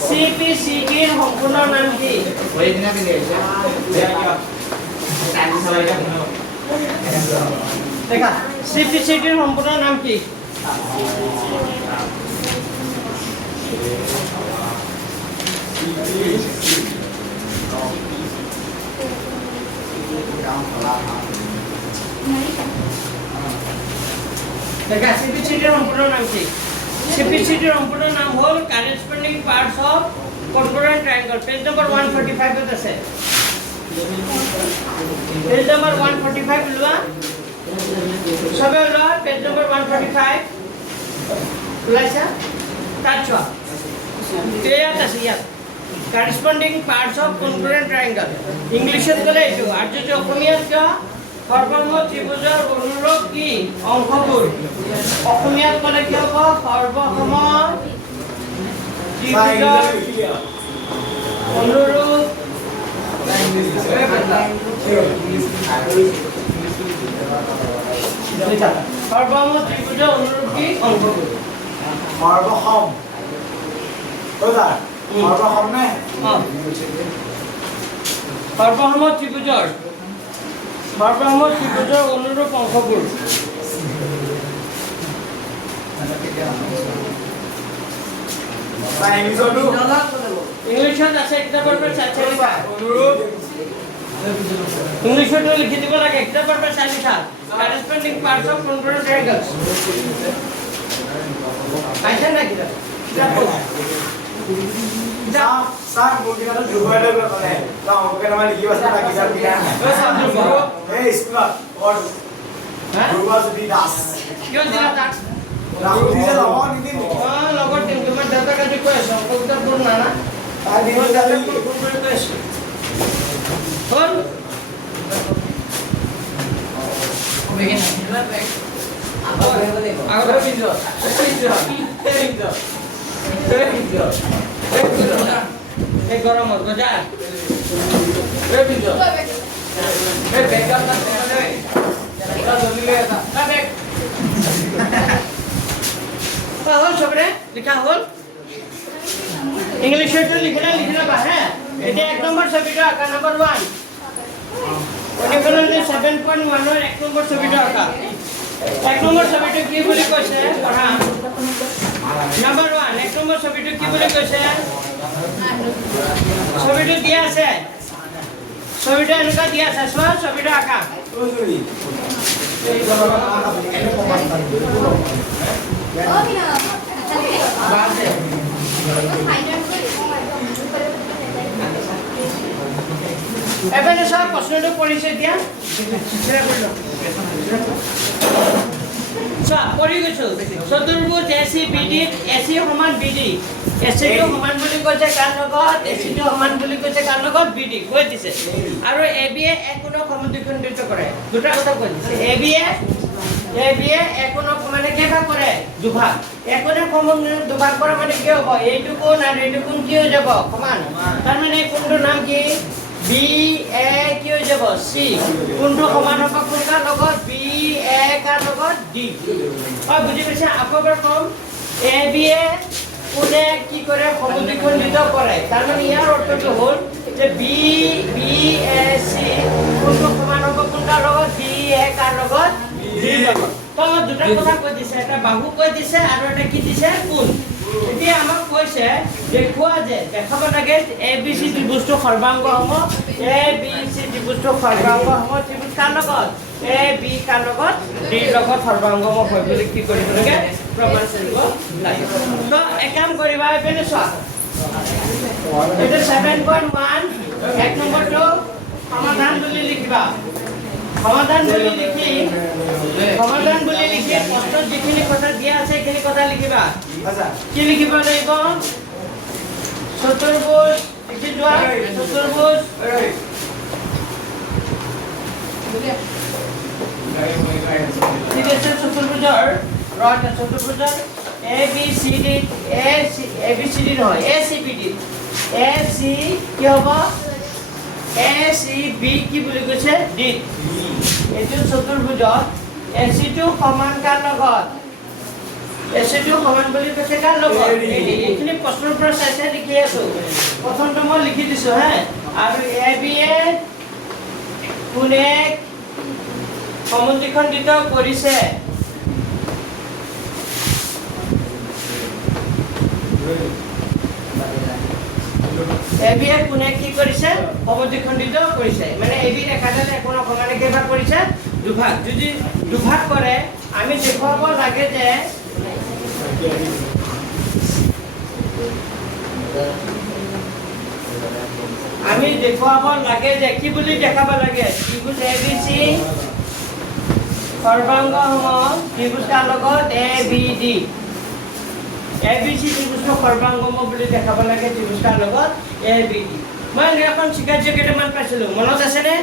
CPCDৰ সম্পূৰ্ণ নাম কি? দেখা CPCDৰ সম্পূৰ্ণ নাম কি? দেখা CPCDৰ সম্পূৰ্ণ নাম কি? CPCDৰ সম্পূৰ্ণ নাম হ'ল corresponding parts of congruent triangle. Page number 145 ত আছে. Page number 145 লোৱা. সবে লোৱা page number 145. ওলাইছা? তাত চোৱা. ইয়াত আছে ইয়াত. Corresponding parts of congruent triangle. ইংলিছত ক'লে এইটো আৰু যদি অসমীয়াত কোৱা সৰ্বসম ত্ৰিভুজৰ অনুৰূপ কি অংশবোৰ অসমীয়াত ক'লে কি হ'ব সৰ্বসম ত্ৰিভুজৰ অনুৰূপ সৰ্বসম ত্ৰিভুজৰ অনুৰূপ কি অংশবোৰ সৰ্বসম সৰ্বসম নে সৰ্বসম ত্ৰিভুজৰ অনুৰূপ অংশবোৰ ইংলিছত আছে কিতাপৰ পৰা চাই লিখা অনুৰূপ ইংলিছত লিখি দিব লাগে কিতাপৰ পৰা চাই লিখা corresponding parts of congruent triangles পাইছা না কিতাপ Sir, mungkin ada juga ada berapa Tahu bukan nama lagi bahasa lagi saya bilang. Hey, sekolah. Or berubah sedih das. Kau tidak tak? Aku tidak lawan ini. Lawan tim cuma data kan juga ya. Kau tidak pernah na? Tadi tadi. Kon? Begini. Aku video. एक गरम हो तो जा ए बिजो a backup का ले चला जल्दी ले आता का बैक हो सबरे लिखा हो इंग्लिश में लिखना बाहर এটা এক নম্বর ছবিটা আঁকা নাম্বার 1 অনুকরণে 7.1 এর এক নম্বর ছবিটা আঁকা এক নম্বর ছবিটা কি বলি কইছে পড়া নাম্বার 1 এক নম্বর ছবিটা কি বলি কইছে ছবিটা দিয়া আছে ছবিটা এনেকা দিয়া আছে সব ছবিটা আঁকা এবারে সব প্রশ্নটা পরিচয় দিয়া সেটা করলো সব পড়ি গেছো চতুর্ভুজ এসি বিডি এসি সমান বিডি এসি সমান বুলি কৈছে কার লগত এসি সমান বুলি কৈছে কার লগত বিডি কৈ দিছে আৰু এবি এ একোণক সমদ্বিখণ্ডিত কৰে দুটা কথা কৈ দিছে এবি এ একোণক মানে কেইভাগ কৰে দুভাগ একোণে সমদ্বিখণ্ডিত দুভাগ কৰা মানে কি হ'ব এইটো কোণ আৰু এইটো কোণ কি হৈ যাব সমান তাৰ মানে কোণটোৰ নাম কি বি এ কি হৈ যাব সি কোণটো সমান হ'ব কোণৰ লগত বি এ কাৰ লগত ডি হয় বুজি পাইছে আকৌ কম এ বি এ কোণে কি কৰে সমদ্বিখণ্ডিত কৰে তাৰ মানে ইয়াৰ অৰ্থটো হ'ল যে বি এ সি কোণটো সমান হ'ব কোণৰ লগত বি এ কাৰ লগত ডি লগত তো দুটা কথা কৈ দিছে এটা বাহু কৈ দিছে আৰু এটা কি দিছে কোণ এতিয়া আমাক কৈছে দেখুৱা যে দেখাব লাগে এ বি সি ত্ৰিভুজটো সৰ্বাংগ হ'ব এ বি সি ত্ৰিভুজটো সৰ্বাংগ হ'ব ত্ৰিভুজ কাৰ লগত এ বি কাৰ লগত ডি লগত সৰ্বাংগ হয় বুলি কি কৰিব লাগে প্ৰমাণ কৰিব লাগে তো এক কাম কৰিবা এপিনে চোৱা এটা 7.1 এক নম্বৰটো সমাধান বুলি লিখিবা সমাধান বুলি লিখি প্ৰশ্নত যিখিনি কথা দিয়া আছে সেইখিনি কথা লিখিবা কি লিখিব লাগিব চতুৰ্ভুজ লিখি যোৱা চতুৰ্ভুজ ঠিক আছে চতুৰ্ভুজৰ চতুৰ্ভুজৰ এ বি চি ডি নহয় A C B D A C কি হ'ব এ চি বি কি বুলি কৈছে ডি এইটো চতুৰ্ভুজত এচিটো সমান কাৰ লগত এচিটো সমান বুলি কৈছে কাৰ লগত এইখিনি প্ৰশ্নৰ পৰা চাই লিখি আছো প্ৰথমটো মই লিখি দিছো হে আৰু এ বি এ কোনে সমদ্বিখণ্ডিত কৰিছে এবি এ কোনে কি কৰিছে সমদ্বিখণ্ডিত কৰিছে মানে এবি ৰেখাডালে একোণক সমানে কেইভাগ কৰিছে দুভাগ যদি দুভাগ কৰে আমি দেখুৱাব লাগে যে আমি দেখুৱাব লাগে যে কি বুলি দেখাব লাগে ত্ৰিভুজ এবিসি সৰ্বাংগ সম ত্ৰিভুজ কাৰ লগত এবিডি এবিসি ত্ৰিভুজৰ সৰ্বাংগম বুলি দেখাব লাগে ত্ৰিভুজ কাৰ লগত এবিডি মই এখন শিকাৰ্য কেইটামান পাইছিলো মনত আছেনে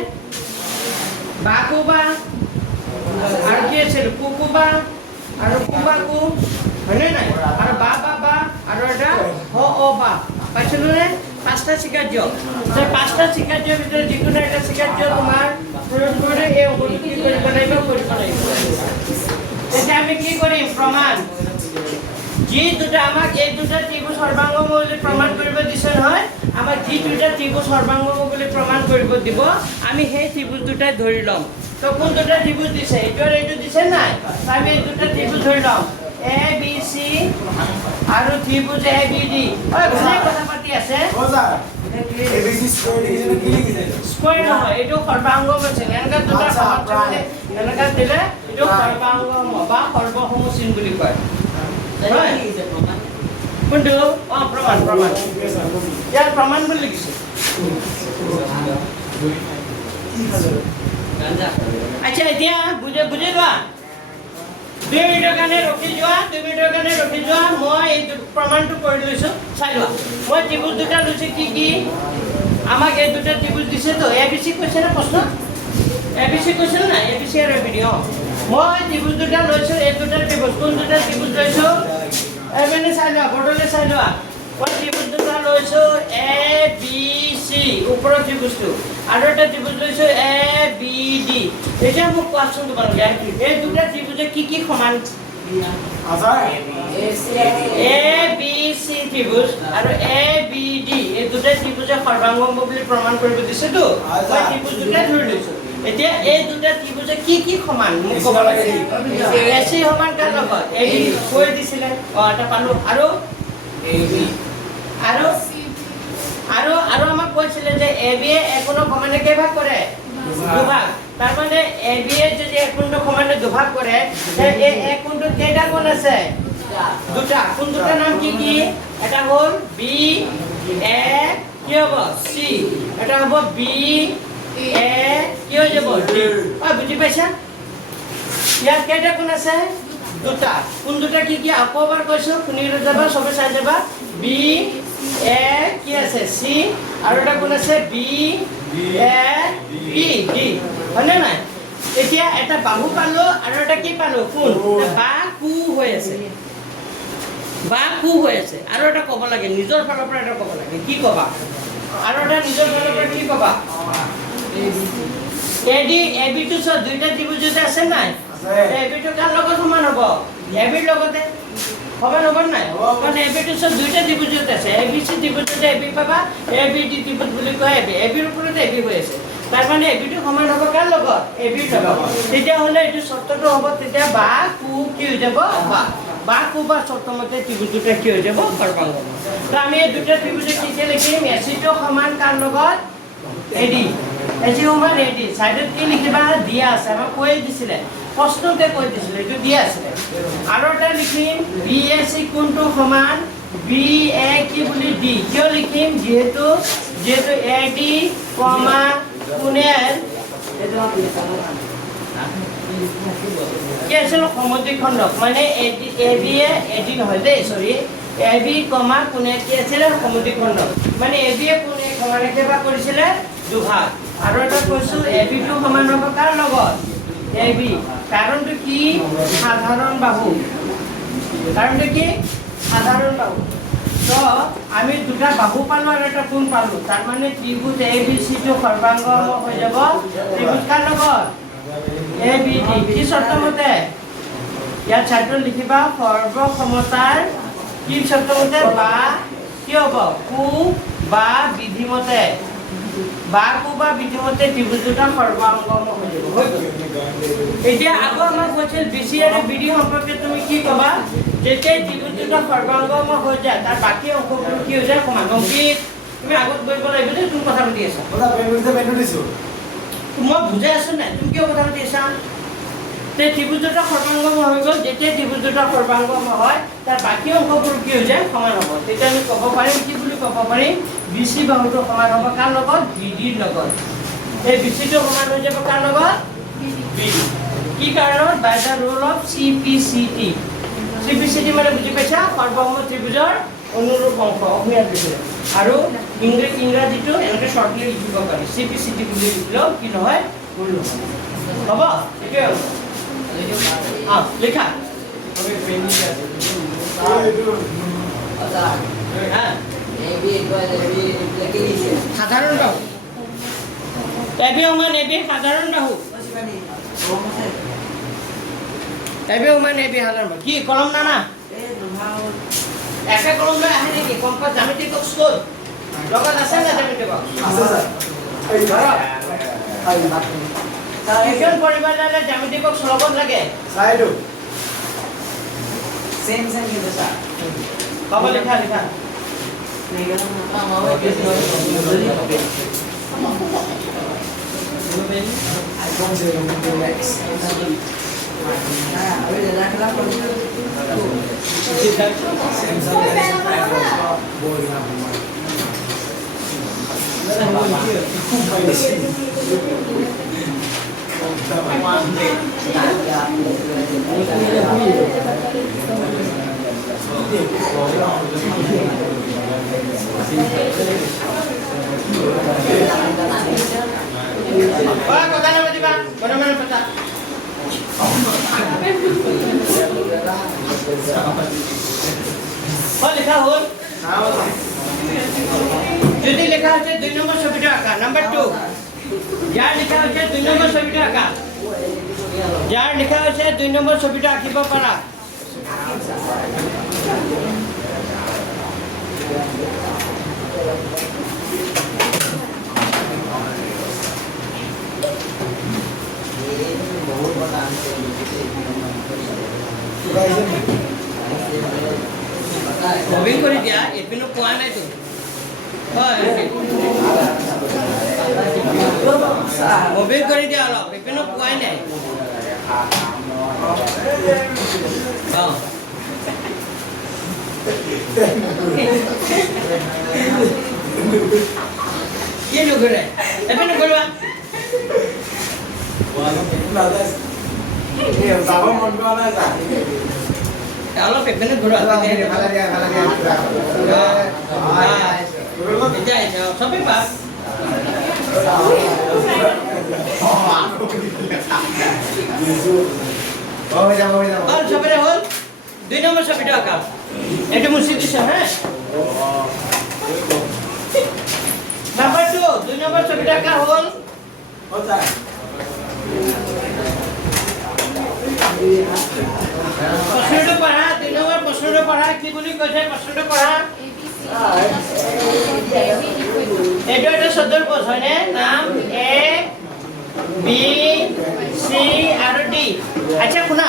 বাকুবা আৰু কি আছিল কুকুবা আৰু কুবাকু হয়নে নাই আৰু বা বা বা আৰু এটা হ অ বা পাইছিলো নে পাঁচটা শিকাৰ্য যে পাঁচটা শিকাৰ্যৰ ভিতৰত যিকোনো এটা শিকাৰ্য তোমাৰ প্ৰয়োগ কৰি এই অংকটো কি কৰিব লাগিব এতিয়া আমি কি কৰিম প্ৰমাণ যি দুটা আমাক এই দুটা ত্ৰিভুজ সৰ্বাংগম বুলি প্ৰমাণ কৰিব দিছে নহয় আমাক যি দুটা ত্ৰিভুজ সৰ্বাংগম বুলি প্ৰমাণ কৰিব দিব আমি সেই ত্ৰিভুজ দুটাই ধৰি ল'ম তো কোন দুটা ত্ৰিভুজ দিছে এইটো আৰু এইটো দিছে নাই আমি এই দুটা ত্ৰিভুজ ধৰি ল'ম এ বি চি আৰু ত্ৰিভুজ এ বি ডি ঐ কোনে কথা পাতি আছে এবিসি স্কয়াৰ কি লিখিছে স্কয়াৰ নহয় এইটো সৰ্বাংগম আছে এনেকা দুটা সমান্তৰালে এনেকা দিলে এইটো সৰ্বাংগম বা সৰ্বসমচিন বুলি কয় কোনটো প্ৰমাণ প্ৰমাণ ইয়াৰ প্ৰমাণ বুলি লিখিছে আচ্ছা এতিয়া বুঝে লোৱা 2 মিনিটৰ কাৰণে ৰখি যোৱা মই এই প্ৰমাণটো কৰি লৈছো চাই লোৱা মই ত্ৰিভুজ দুটা লৈছো কি কি আমাক এই দুটা ত্ৰিভুজ দিছে তো এবিসি কৈছে না প্ৰশ্ন এবিসি কৈছিল না এবিসি আৰু এবিডি মই ত্ৰিভুজ দুটা লৈছো এই দুটা ত্ৰিভুজ কোন দুটা ত্ৰিভুজ লৈছো এবিনে চাই লোৱা বৰ্ডলে চাই লোৱা মই ত্ৰিভুজ দুটা লৈছো এ বি চি ওপৰৰ ত্ৰিভুজটো আৰু এটা ত্ৰিভুজ লৈছো এ বি ডি এতিয়া মোক কোৱাচোন তোমালোকে এই দুটা ত্ৰিভুজে কি সমান আজাৰ এ বি চি ত্ৰিভুজ আৰু এ বি ডি এই দুটা ত্ৰিভুজে সৰ্বাংগম বুলি প্ৰমাণ কৰিব দিছে তো মই ত্ৰিভুজ দুটা ধৰি লৈছো এতিয়া এই দুটা ত্ৰিভুজে কি সমান মোক ক'ব লাগে এচি সমান কাৰ লগত এবি কৈ দিছিলে এটা পালো আৰু এবি আৰু আমাক কৈছিলে যে এবি এ একোণক সমানে কেইভাগ কৰে দুভাগ তাৰ মানে এবি এ যদি একোণক সমানে দুভাগ কৰে এই একোণটোত কেইটা কোণ আছে দুটা কোন দুটা নাম কি এটা হ'ল বি এ কি হ'ব সি এটা হ'ব বি এ কি হৈ যাব ডি বুজি পাইছা ইয়াত কেইটা কোণ আছে দুটা কোন দুটা কি আকৌ এবাৰ কৈছো শুনি যাবা সবে চাই যাবা বি এ কি আছে সি আৰু এটা কোণ আছে বি এ বি ডি হয়নে নাই এতিয়া এটা বাহু পালো আৰু এটা কি পালো কোন বা কু হৈ আছে আৰু এটা ক'ব লাগে নিজৰ ফালৰ পৰা এটা ক'ব লাগে কি ক'বা আৰু এটা নিজৰ ফালৰ পৰা কি ক'বা এডি এবি টু ছ দুইটা ত্ৰিভুজ আছে নাই এবি টু কাৰ লগত সমান হ'ব এবিৰ লগতে সমান হ'ব নাই কাৰণ এবি টু ছ দুইটা ত্ৰিভুজ আছে এবিসি ত্ৰিভুজতে এবি পাবা এবিডি ত্ৰিভুজ বুলি কয় এবিৰ ওপৰতে এবি হৈ আছে তাৰ মানে এবিটো সমান হ'ব কাৰ লগত এবিৰ লগত তেতিয়াহ'লে এইটো চৰ্তটো হ'ব তেতিয়া বা কু কি হৈ যাব বা কু বা চৰ্তমতে ত্ৰিভুজ দুটা কি হৈ যাব সৰ্বাংগম তো আমি এই দুটা ত্ৰিভুজে কি লিখিম এচিটো সমান কাৰ লগত এডি এচি সমান এডি সাইডত কি লিখিবা দিয়া আছে আমাক কৈ দিছিলে প্ৰশ্নতে কৈ দিছিলে এইটো দিয়া আছিলে আৰু এটা লিখিম বি এ চি কোনটো সমান বি এ কি বুলি ডি কিয় লিখিম যিহেতু এ ডি কমা কোণেৰ কি আছিল সমদ্বিখণ্ডক মানে এ বি এ এডি নহয় দেই চৰি এ বি কমা কোণে কি আছিলে সমদ্বিখণ্ডক মানে এ বি এ কোণে সমানে কেইভাগ কৰিছিলে দুভাগ আৰু এটা কৈছো এ বি টো সমান হ'ব কাৰ লগত এ বি কাৰণটো কি সাধাৰণ বাহু তো আমি দুটা বাহু পালো আৰু এটা কোণ পালো তাৰ মানে ত্ৰিভুজ এ বি চি টো সৰ্বাংগ হৈ যাব ত্ৰিভুজ কাৰ লগত এ বি ডি কি শব্দ মতে ইয়াত ছাত্ৰ লিখিবা সৰ্বসমতাৰ কি শব্দ মতে বা কি হ'ব কু বা বিধিমতে বা কু বা বিধিমতে ত্ৰিভুজ দুটা সৰ্বাংগম হৈ যাব হৈ গ'ল এতিয়া আকৌ আমাক কৈছিল বিচি আৰু বিডি সম্পৰ্কে তুমি কি ক'বা যেতিয়া ত্ৰিভুজ দুটা সৰ্বাংগম হৈ যায় তাৰ বাকী অংশবোৰ কি হৈ যায় সমান কি তুমি আগত কৰিব লাগিব যে তুমি কথা পাতি আছা কথা পেনু দিছো মই বুজাই আছো নাই তুমি কিয় কথা পাতি আছা তে ত্ৰিভুজ দুটা সৰ্বাংগম হৈ গ'ল যেতিয়া ত্ৰিভুজ দুটা সৰ্বাংগম হয় তাৰ বাকী অংশবোৰ কি হৈ যায় সমান হ'ব তেতিয়া আমি ক'ব পাৰিম কি বুলি ক'ব পাৰিম বিচি বাহুটো সমান হ'ব কাৰ লগত বিডিৰ লগত এই বিচিটো সমান হৈ যাব কাৰ লগত বিডি কি কাৰণত বাই দা ৰুল অফ চিপিচিটি চিপিচিটি মানে বুজি পাইছা সৰ্বসম ত্ৰিভুজৰ অনুৰূপ অংশ অসমীয়াত লিখিলে আৰু ইংৰাজীটো এনেকৈ শ্বৰ্টলি লিখিব পাৰি চিপিচিটি বুলি লিখিলেও কি নহয় ভুল নহয় হ'ব এইটোৱে লিখা সাধাৰণ বাহু এবি সমান এবি সাধাৰণ বাহু এবি সমান এবি সাধাৰণ বাহু কি কলম নানা একে কলম লৈ আহে নেকি কম্পাছ জ্যামিতিক বক্স ক'ত লগত আছে না জ্যামিতিক বক্স আছে স্যার এই ধৰা টিউশন পঢ়িবা যালে জ্যামিতিক বক্স লগত লাগে সাইডো सेम কিন্তু স্যার কব লিখা লিখা iPhone 7 Pro Max Samsung কথা নাপাতিবা মনে মনে পাতা লিখা হল যদি লেখা হচ্ছে 2 নম্বর ছবিটা আঁকা নাম্বার 2 যার লেখা হচ্ছে 2 নম্বর ছবিটা আঁকা যার লেখা হচ্ছে 2 নম্বর ছবিটা আঁকিব পারা মুভিং কৰি দিয়া এপিনো পোৱা নাই তো মুভিং কৰি দিয়া অলপ এপিনো পোৱাই নাই কি নুঘূৰে এপিনো ঘূৰোৱা অলপ এপিনো ঘূৰোৱা চবেই পা সবেৰে হ'ল 2 নম্বৰ ছবিটো আঁকা এইটো মুচি দিছো হা নাম্বার 2 নম্বর ছবিটা আঁকা হল প্রশ্নটা পড়া 2 নম্বর প্রশ্নটা পড়া কি বলি কৈছে প্রশ্নটা পড়া এটা একটা চতুর্ভুজ হয়নে নাম এ বি সি আৰু ডি আচ্ছা শুনা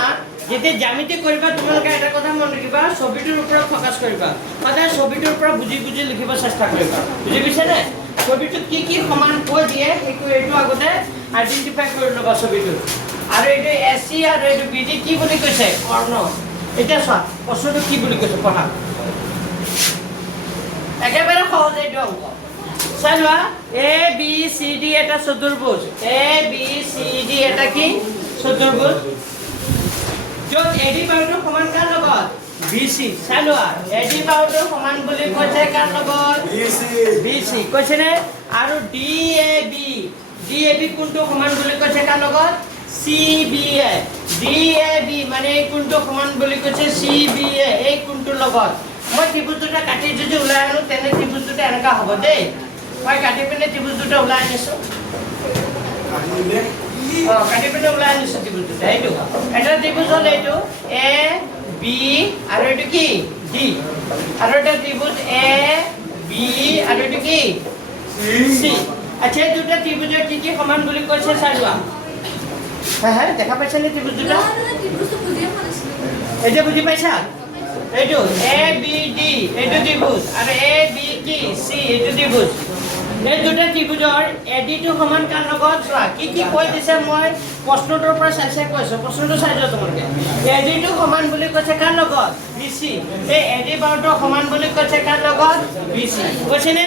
যেতিয়া জ্যামিতি কৰিবা তোমালোকে এটা কথা মন ৰাখিবা ছবিটোৰ ওপৰত ফোকাস কৰিবা সদায় ছবিটোৰ পৰা বুজি বুজি লিখিব চেষ্টা কৰিবা বুজি পাইছা নে ছবিটো কি কি সমান কৈ দিয়ে এইটো আগতে আইডেন্টিফাই কৰি ল'বা ছবিটো আৰু এইটো এসি আৰু এইটো বিডি কি বুলি কৈছে কৰ্ণ এটা চোৱা প্ৰশ্নটো কি বুলি কৈছে পঢ়া একেবাৰে সহজ এইটো অংক চাই লোৱা এ বি সি ডি এটা চতুৰ্ভুজ এ বি সি ডি এটা কি চতুৰ্ভুজ য'ত এডি বাহুটো সমান কাৰ লগত বিসি চাই লোৱা এডি বাহুটো সমান বুলি কৈছে কাৰ লগত বিসি কৈছে নে আৰু ডি এ বি কোণটো সমান বুলি কৈছে কাৰ লগত C B A D A B মানে এই কোণটো সমান বুলি কৈছে সি বি এ এই কোণটোৰ লগত মই ত্ৰিভুজ দুটা কাটি যদি ওলাই আনো তেনে ত্ৰিভুজ দুটা এনেকা হ'ব দেই মই কাটি পিনে ত্ৰিভুজ দুটা ওলাই আনিছো কাটি পিনে ওলাই আনিছোঁ ত্ৰিভুজ দুটা এইটো এটা ত্ৰিভুজ হ'ল এইটো এ বি আৰু এইটো কি ডি আৰু এটা ত্ৰিভুজ এ বি আৰু এইটো কি চি আচ্ছা এই দুটা ত্ৰিভুজৰ কি কি সমান বুলি কৈছে চাই লোৱা হ্যাঁ দেখা পাইছানে ত্ৰিভুজ দুটা এতিয়া বুজি পাইছা এইটো এ বি ডি এইটো ত্ৰিভুজ আৰু এ বি কি চি এইটো ত্ৰিভুজ এই দুটা ত্ৰিভুজৰ এডিটো সমান কাৰ লগত চোৱা কি কি কৈ দিছে মই প্ৰশ্নটোৰ পৰা চাই কৈছোঁ প্ৰশ্নটো চাই যোৱা তোমালোকে এডিটো সমান বুলি কৈছে কাৰ লগত বি চি এই এডি বাৰটো সমান বুলি কৈছে কাৰ লগত বি চি কৈছেনে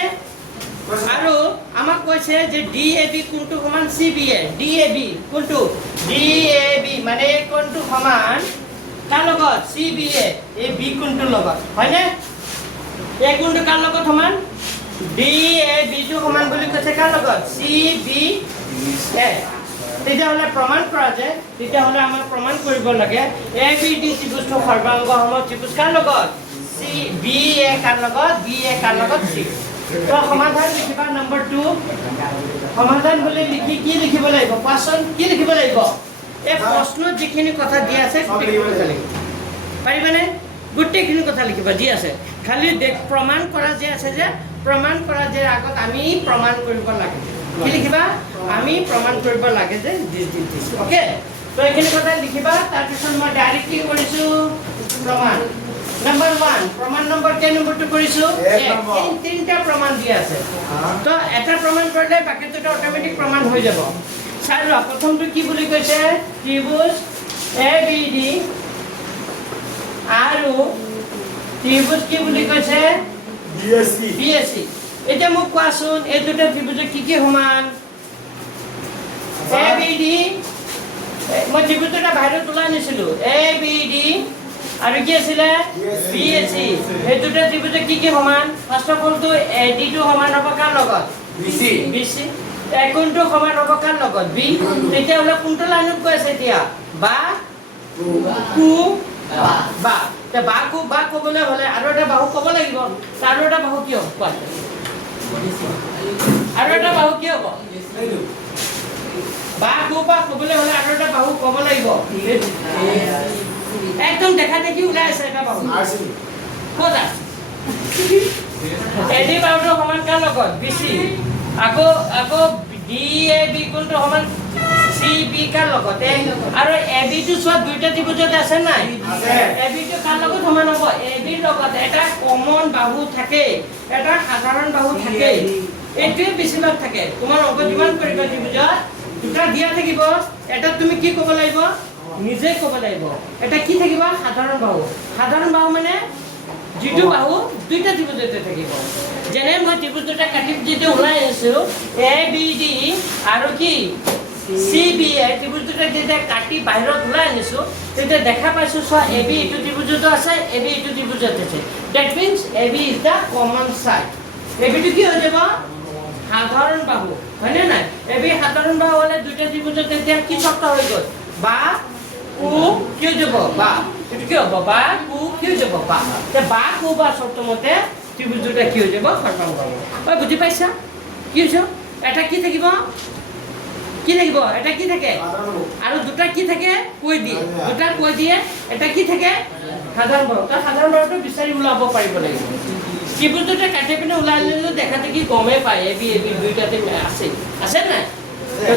আৰু আমাক কৈছে যে ডি এ বি কোনটো সমান C B A D A B কোনটো ডি এ বি মানে কোনটো সমান কাৰ লগত চি বি এ এই বি কোনটোৰ লগত হয়নে এই কোনটো কাৰ লগত সমান ডি এ বিটো সমান বুলি কৈছে কাৰ লগত চি বি এ তেতিয়াহ'লে প্ৰমাণ কৰা যে তেতিয়াহ'লে আমাক প্ৰমাণ কৰিব লাগে এ বি ডি ত্ৰিভুজটো সৰ্বাংগ সম ত্ৰিভুজ কাৰ লগত চি বি এ কাৰ লগত বি এ কাৰ লগত চি তো সমাধান লিখিবা নম্বৰ 2 সমাধান বুলি লিখি কি লিখিব লাগিব কোৱাচোন কি লিখিব লাগিব এই প্ৰশ্নত যিখিনি কথা দিয়া আছে পাৰিবানে গোটেইখিনি কথা লিখিবা যি আছে খালি প্ৰমাণ কৰা যে আছে যে প্ৰমাণ কৰা যে আগত আমি প্ৰমাণ কৰিব লাগে কি লিখিবা আমি প্ৰমাণ কৰিব লাগে যে দিছ ওকে তো এইখিনি কথা লিখিবা তাৰপিছত মই ডাইৰেক্ট কি কৰিছোঁ প্ৰমাণ নম্বৰ 1 প্ৰমাণ নম্বৰ কেই নম্বৰটো কৰিছোঁ তিনিটা প্ৰমাণ দিয়া আছে তো এটা প্ৰমাণ কৰিলে বাকি দুটা অটোমেটিক প্ৰমাণ হৈ যাব চাই লোৱা প্ৰথমটো কি বুলি কৈছে ত্ৰিভুজ এ বি ডি আৰু ত্ৰিভুজ কি বুলি কৈছে বি এ চি এতিয়া মোক কোৱাচোন এই দুটা ত্ৰিভুজৰ কি কি সমান এ বি ডি মই ত্ৰিভুজ দুটা বাহিৰত ওলাই আনিছিলোঁ এ বি ডি আৰু কি আছিলে বি এ চি এই দুটা ত্ৰিভুজৰ কি কি সমান ফাৰ্ষ্ট অফ অল তো এ ডি টো সমান হ'ব কাৰ লগত বি চি কোনটো সমান হ'ব কাৰ লগত বি তেতিয়াহ'লে কোনটো লাইনত গৈ আছে এতিয়া বা কু বা বাকু বা ক'বলৈ হ'লে আৰু এটা বাহু ক'ব লাগিব আৰু এটা বাহু কি হ'ব কোৱা আৰু এটা বাহু কি হ'ব বাকু বা ক'বলৈ হ'লে আৰু এটা বাহু ক'ব লাগিব একদম দেখা দেখি ওলাই আছে এটা বাহু ক'ত আছে এডি বাহুটো সমান কাৰ লগত বি চি আকৌ ডি এ বি কোনটো সমান চি বি কাৰ লগত আৰু এ বি টো চোৱা দুইটা ত্ৰিভুজতে আছে নাই এ বি টো কাৰ লগত সমান হ'ব এ বিৰ লগত এটা কমন বাহু থাকে এটা সাধাৰণ বাহু থাকে এইটোৱে বেছিভাগ থাকে তোমাৰ অংক যিমান কৰিবা ত্ৰিভুজত দুটা দিয়া থাকিব এটা তুমি কি ক'ব লাগিব নিজে ক'ব লাগিব এটা কি থাকিব সাধাৰণ বাহু মানে যিটো বাহু দুইটা ত্ৰিভুজতে থাকিব যেনে মই ত্ৰিভুজ দুটা কাটি যেতিয়া ওলাই আছোঁ এ বি ডি আৰু কি চি বি এ ত্ৰিভুজ দুটা যেতিয়া কাটি বাহিৰত ওলাই আনিছোঁ তেতিয়া দেখা পাইছোঁ চোৱা এ বি এইটো ত্ৰিভুজতো আছে এ বি এইটো ত্ৰিভুজত আছে that means A B is the common side A বিটো কি হৈ যাব সাধাৰণ বাহু হয়নে নাই এ বি সাধাৰণ বাহু হ'লে দুইটা ত্ৰিভুজত তেতিয়া কি চৰ্ত হৈ গ'ল বা কু কি হৈ যাব বা এইটো কি হ'ব বা কু কি হৈ যাব বা কু বা চৰ্ত মতে ত্ৰিভুজ দুটা কি হৈ যাব সৰ্বাংগ হ'ব বুজি পাইছা কি হৈছে এটা কি থাকিব এটা কি থাকে আৰু দুটা কি থাকে কৈ দিয়ে দুটা কৈ দিয়ে এটা কি থাকে সাধাৰণ বাহু তাৰ সাধাৰণ বাহুটো বিচাৰি ওলাব পাৰিব লাগিব ত্ৰিভুজ দুটা কাটি পিনে ওলাই আনিলে দেখা দেখি গমেই পায় এ বি দুইটাতে আছে নাই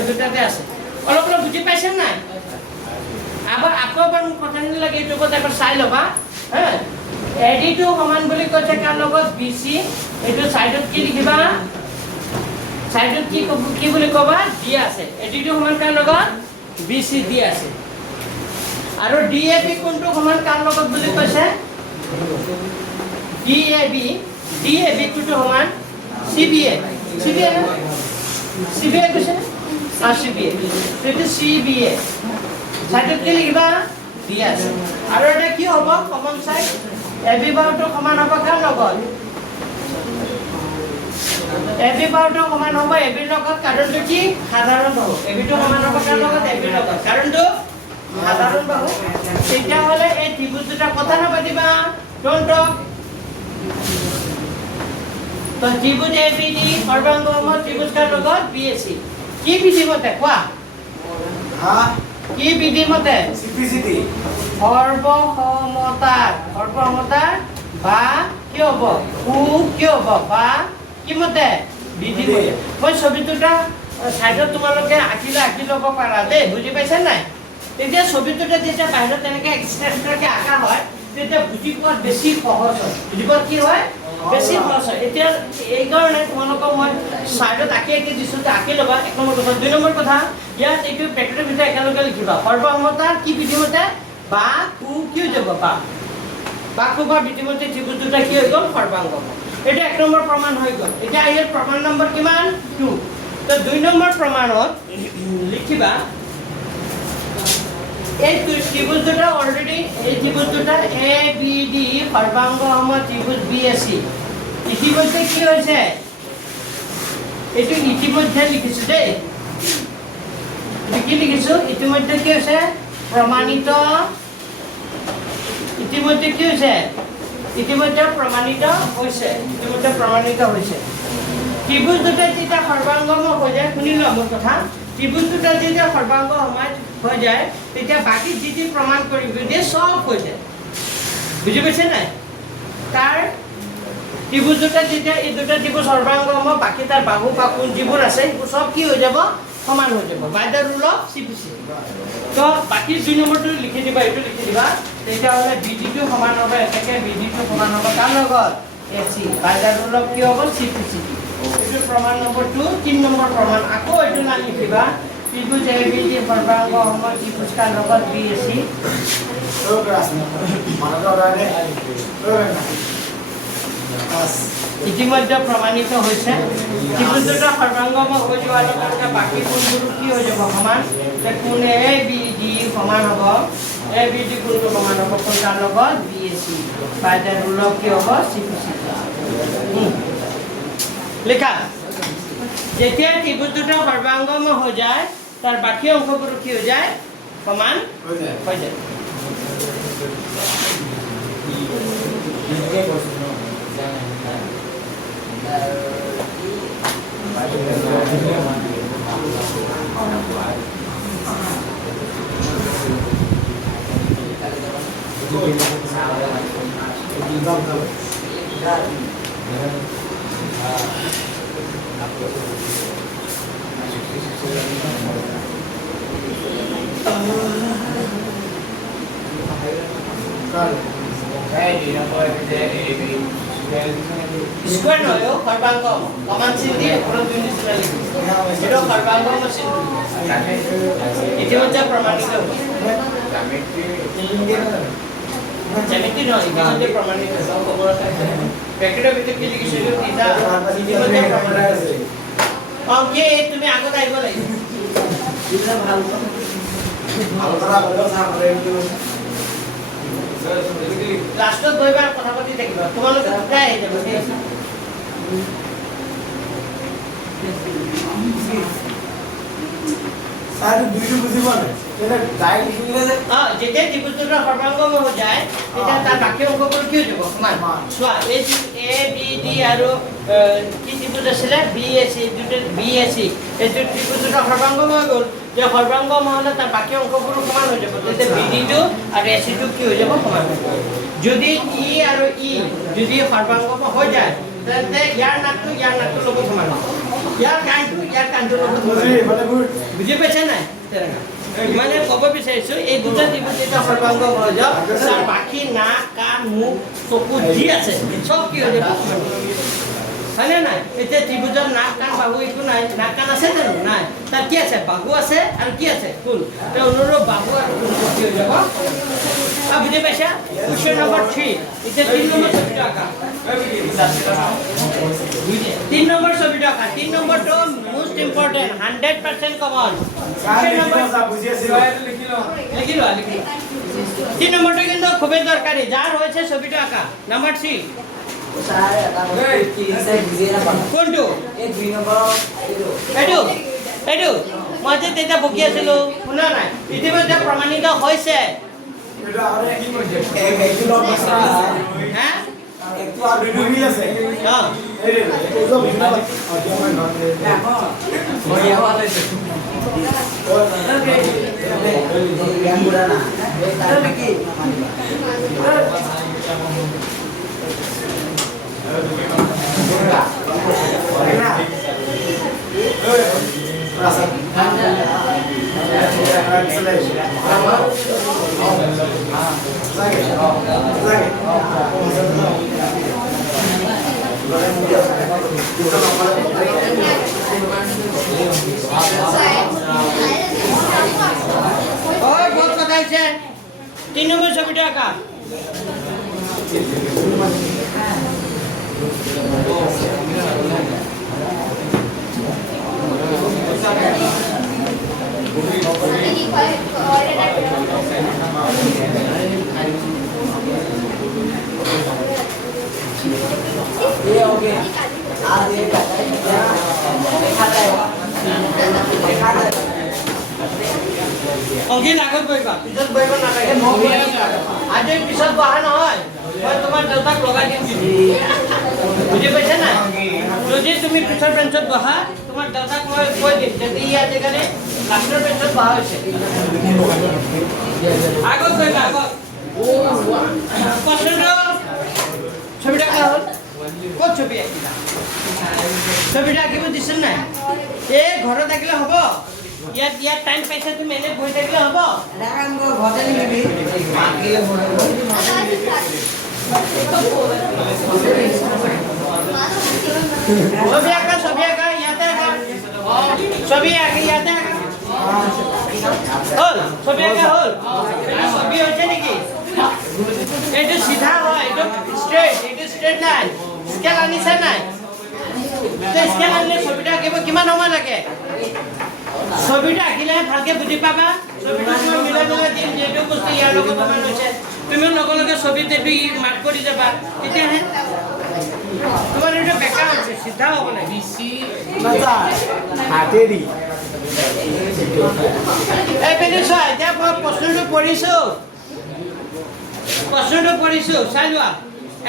দুটাতে আছে অলপ বুজি পাইছে নাই আকৌ এবাৰ মোক কথাখিনি লাগে এইটো কথা এবাৰ চাই ল'বা হা এডিটো সমান বুলি কৈছে কাৰ লগত বি চি এইটো চাইডত কি লিখিবা সাইডত কি বুলি কবা ডি আছে এডিটো সমান কাৰ লগত বি চি ডি আছে আৰু ডি এ বি কোনটো সমান কাৰ লগত বুলি কৈছে ডি এ বি কোনটো সমান চি বি এ কৈছে চি বি এ সেইটো চি বি এ সাইডত কি লিখিবা ডি আছে আৰু এটা কি হ'ব কমন সাইড এ বি বাহুটো সমান হ'ব কাৰ লগত এ বি বাহুটো সমান হ'ব এ বিৰ লগত কাৰণটো কি সাধাৰণ বাহু এ বিটো সমান হ'ব কাৰ লগত এ বিৰ লগত কাৰণটো সাধাৰণ বাহু তেতিয়াহ'লে এই ত্ৰিভুজ দুটা কথা নাপাতিবা ডন্ট টক তো ত্ৰিভুজ এ বি ডি সৰ্বাংগ সম ত্ৰিভুজ কাৰ লগত বি এ চি কি বিধি মতে কোৱা হা কি বিধি মতে সিপিসিটি সৰ্বসহমতাৰ বা কি হ'ব কু কি হ'ব বা কি মতে বিধি মতে মই ছবিটোটা সাইডত তোমালোকে আঁকি ল'ব পাৰা দেই বুজি পাইছা নাই তেতিয়া ছবিটোটা যেতিয়া বাহিৰত তেনেকৈ এক্সট্ৰাকে আঁকা হয় তেতিয়া বুজি পোৱাত বেছি সহজ হয় বুজি পোৱাত কি হয় বেছি সহজ হয় এতিয়া এইকাৰণে তোমালোকক মই সাইডত আঁকি দিছোঁ যে আঁকি ল'বা 1 নম্বৰ কথা 2 নম্বৰ কথা ইয়াত এইটো পেকেটৰ ভিতৰত একেলগে লিখিবা সৰ্বসহমতাৰ কি বিধিমতে বা কু কি হৈ যাব বা কু বা বিধিমতে ত্ৰিভুজ দুটা কি হৈ গ'ল সৰ্বাংগম এটা 1 নম্বৰ প্ৰমাণ হৈ গ'ল এতিয়া ইয়াৰ প্ৰমাণ নম্বৰ কিমান 2 তো 2 নম্বৰ প্ৰমাণত লিখিবা এই ত্রিভুজ দুটা অলরেডি এই ত্রিভুজ দুটা এ বি ডি সর্বাঙ্গসম ত্রিভুজ বি এসি ইতিমধ্যে কি হয়েছে এটু ইতিমধ্যে লিখিছো দেই কি লিখিছো ইতিমধ্যে কি হয়েছে প্রমাণিত ইতিমধ্যে কি হয়েছে ইতিমধ্যে প্রমাণিত হয়েছে ত্রিভুজ দুটা যেটা সর্বাঙ্গম হয়ে যায় শুনিল আমার কথা ত্রিভুজ দুটা যেতিয়া সৰ্বাংগ সমাজ হৈ যায় তেতিয়া বাকি যি প্ৰমাণ কৰিব দিয়ে সব হৈ যায় বুজি পাইছে নাই তাৰ ত্ৰিভুজ দুটা যেতিয়া এই দুটা ত্ৰিভুজ সৰ্বাংগ সম বাকি তাৰ বাহু বা কোণ যিবোৰ আছে সেইবোৰ সব কি হৈ যাব সমান হৈ যাব বাই দ্য ৰুল অফ সিপিসি তো বাকি 2 নম্বৰটো লিখি দিবা এইটো লিখি দিবা তেতিয়া হলে বিডিটো সমান হ'ব এটাকে বিডিটো সমান হ'ব কাৰ লগত AC by the rule of কি হ'ব সিপিসি itu प्रमाण नंबर 2 3 नंबर प्रमाण আকৌ এটো না লিখিবা ত্রিভুজ এবিডি সর্বাঙ্গ সম ত্রিভুজ কা লগত বিএসি তো ক্লাস মানে দাঁড়ানে ইতিমধ্যে প্ৰমাণিত হৈছে ত্ৰিভুজ দুটা সৰ্বাঙ্গম হৈ যোৱাৰ লগে বাকি কোণবোৰ কি হৈ যাব সমান তে কোণ এবিডি সমান হ'ব এবিডি কোণটো সমান হ'ব কোণ কাৰ লগত BAC by the rule of কি হ'ব সিপিসি লেখা যেতিয়া ত্ৰিভুজ দুটা সৰ্বাঙ্গম হৈ যায় তাৰ বাকি অংশবোৰ কি হৈ যায় সমান হৈ যায় স্কয়ার নয় সর্বাঙ্গ কমান চিহ্ন দিয়ে পুরো দুই নিচে লিখি এটা সর্বাঙ্গ চিহ্ন ইতিমধ্যে প্রমাণিত জ্যামিতি নয় ইতিমধ্যে প্রমাণিত খবর আছে প্যাকেটের ভিতরে কি লিখিছো এটা ইতিমধ্যে প্রমাণিত আছে ওকে তুমি আগত আইব লাগিব এটা ভালো আলোচনা করব সামনে লাস্টত দুইবাৰ কথা পাতি থাকিবা তোমালোকে দুটাই আহি যাব স্যার দুইটো বুঝিব না এটা ডাইরেক্ট লিখিলে যে যেতিয়া ত্রিভুজ দুটা সৰ্বাঙ্গম হৈ যায় তেতিয়া তাৰ বাকি অংশবোৰ কি হৈ যাব সমান চোৱা এই এ বি ডি আৰু কি ত্ৰিভুজ আছিলে বি এসি দুটা বি এসি এই ত্ৰিভুজ দুটা সৰ্বাঙ্গম হৈ গ'ল যে সৰ্বাঙ্গম হ'লে তাৰ বাকি অংশবোৰ সমান হৈ যাব তেতিয়া বিডিটো আৰু এসিটো কি হৈ যাব সমান হৈ যাব যদি ই আৰু ই যদি সৰ্বাঙ্গম হৈ যায় তেন্তে ইয়াৰ নাকটো লগত সমান হ'ব ইয়াৰ কাণটো লগত বুজি পাইছা নাই মানে ক'ব বিচাৰিছো এই দুটা ত্ৰিভুজ এটা সৰ্বাঙ্গম হৈ যাব তাৰ বাকি নাক কাণ মুখ চকু যি আছে সব কি হৈ যাব হয়নে নাই এতিয়া ত্ৰিভুজৰ নাক কাণ বাহু একো নাই নাক কাণ আছে জানো নাই তাৰ কি আছে বাহু আছে আৰু কি আছে কোণ তে অনুৰূপ বাহু আৰু কোণ কি হৈ যাব বুজি পাইছা কোৱেশ্চন নম্বৰ 3 এতিয়া 3 নম্বৰ ছবিটো আঁকা 3 নম্বৰ ছবিটো আঁকা 3 নম্বৰটো most important 100% common question number বুঝি আছে লিখি লোৱা 3 নম্বৰটো কিন্তু খুবেই দৰকাৰী যাৰ হৈছে ছবিটো আঁকা নম্বৰ 3 স্যাৰ এটা বলে কি স্যাৰ বুঝিয়ে না পাৰা কোনটো এই 2 নম্বৰ এইটো মই যে তেতিয়া বকি আছিলো শুনা নাই ইতিমধ্যে প্ৰমাণিত হৈছে এটা আরে কি কইছে একটু লগ আছে হ্যাঁ একটু আর ভিডিও মিল আছে হ্যাঁ এই রে ওজো ভিডিও আছে দেখো বড়িয়া ভালো yang murah nah. और बहुत কথা আছে 3 নম্বর ছবিটা আঁকা ये ओके आज ये देखा जाएगा অংকিত আগত বহিবা পিছত বহিব নালাগে আজি পিছত বহা নহয় মই তোমাৰ দেউতাক লগাই দিম বুজি পাইছা না যদি তুমি পিছৰ বেঞ্চত বহা তোমাৰ দেউতাক মই কৈ দিম যে ই আজিকালি লাষ্টৰ বেঞ্চত বহা হৈছে আগত বহিবা আগত পছন্দ ছবিটা কা হ'ল ক'ত ছবি আঁকিলা ছবিটা আঁকিব দিছিল নাই এই ঘৰত থাকিলে হ'ব ইয়াত টাইম পাইছা তুমি এনে বহি থাকিলে হ'ব Dakan gua hotel ini panggil ছবি আঁকা ইয়াতে আঁকা ছবি আঁকি ইয়াতে আঁকা হ'ল ছবি আঁকা হ'ল ছবি হৈছে নেকি এইটো চিধা হয় এইটো ষ্ট্ৰেট লাইন স্কেল আনিছে নাই স্কেল আনিলে ছবিটা আঁকিব কিমান সময় লাগে ছবিটা আঁকিলে ভালকে বুজি পাবা ছবিটো মই মিলাই মিলাই দিম যেটো বস্তু ইয়াৰ লগত সমান হৈছে তুমি লগে লগে ছবিতে মাৰ্ক কৰি যাবা তেতিয়াহে তোমাৰ এইটো বেকা হৈছে চিধা হ'ব লাগে হাতেদি এই পেনি চোৱা এতিয়া মই প্ৰশ্নটো পঢ়িছোঁ চাই লোৱা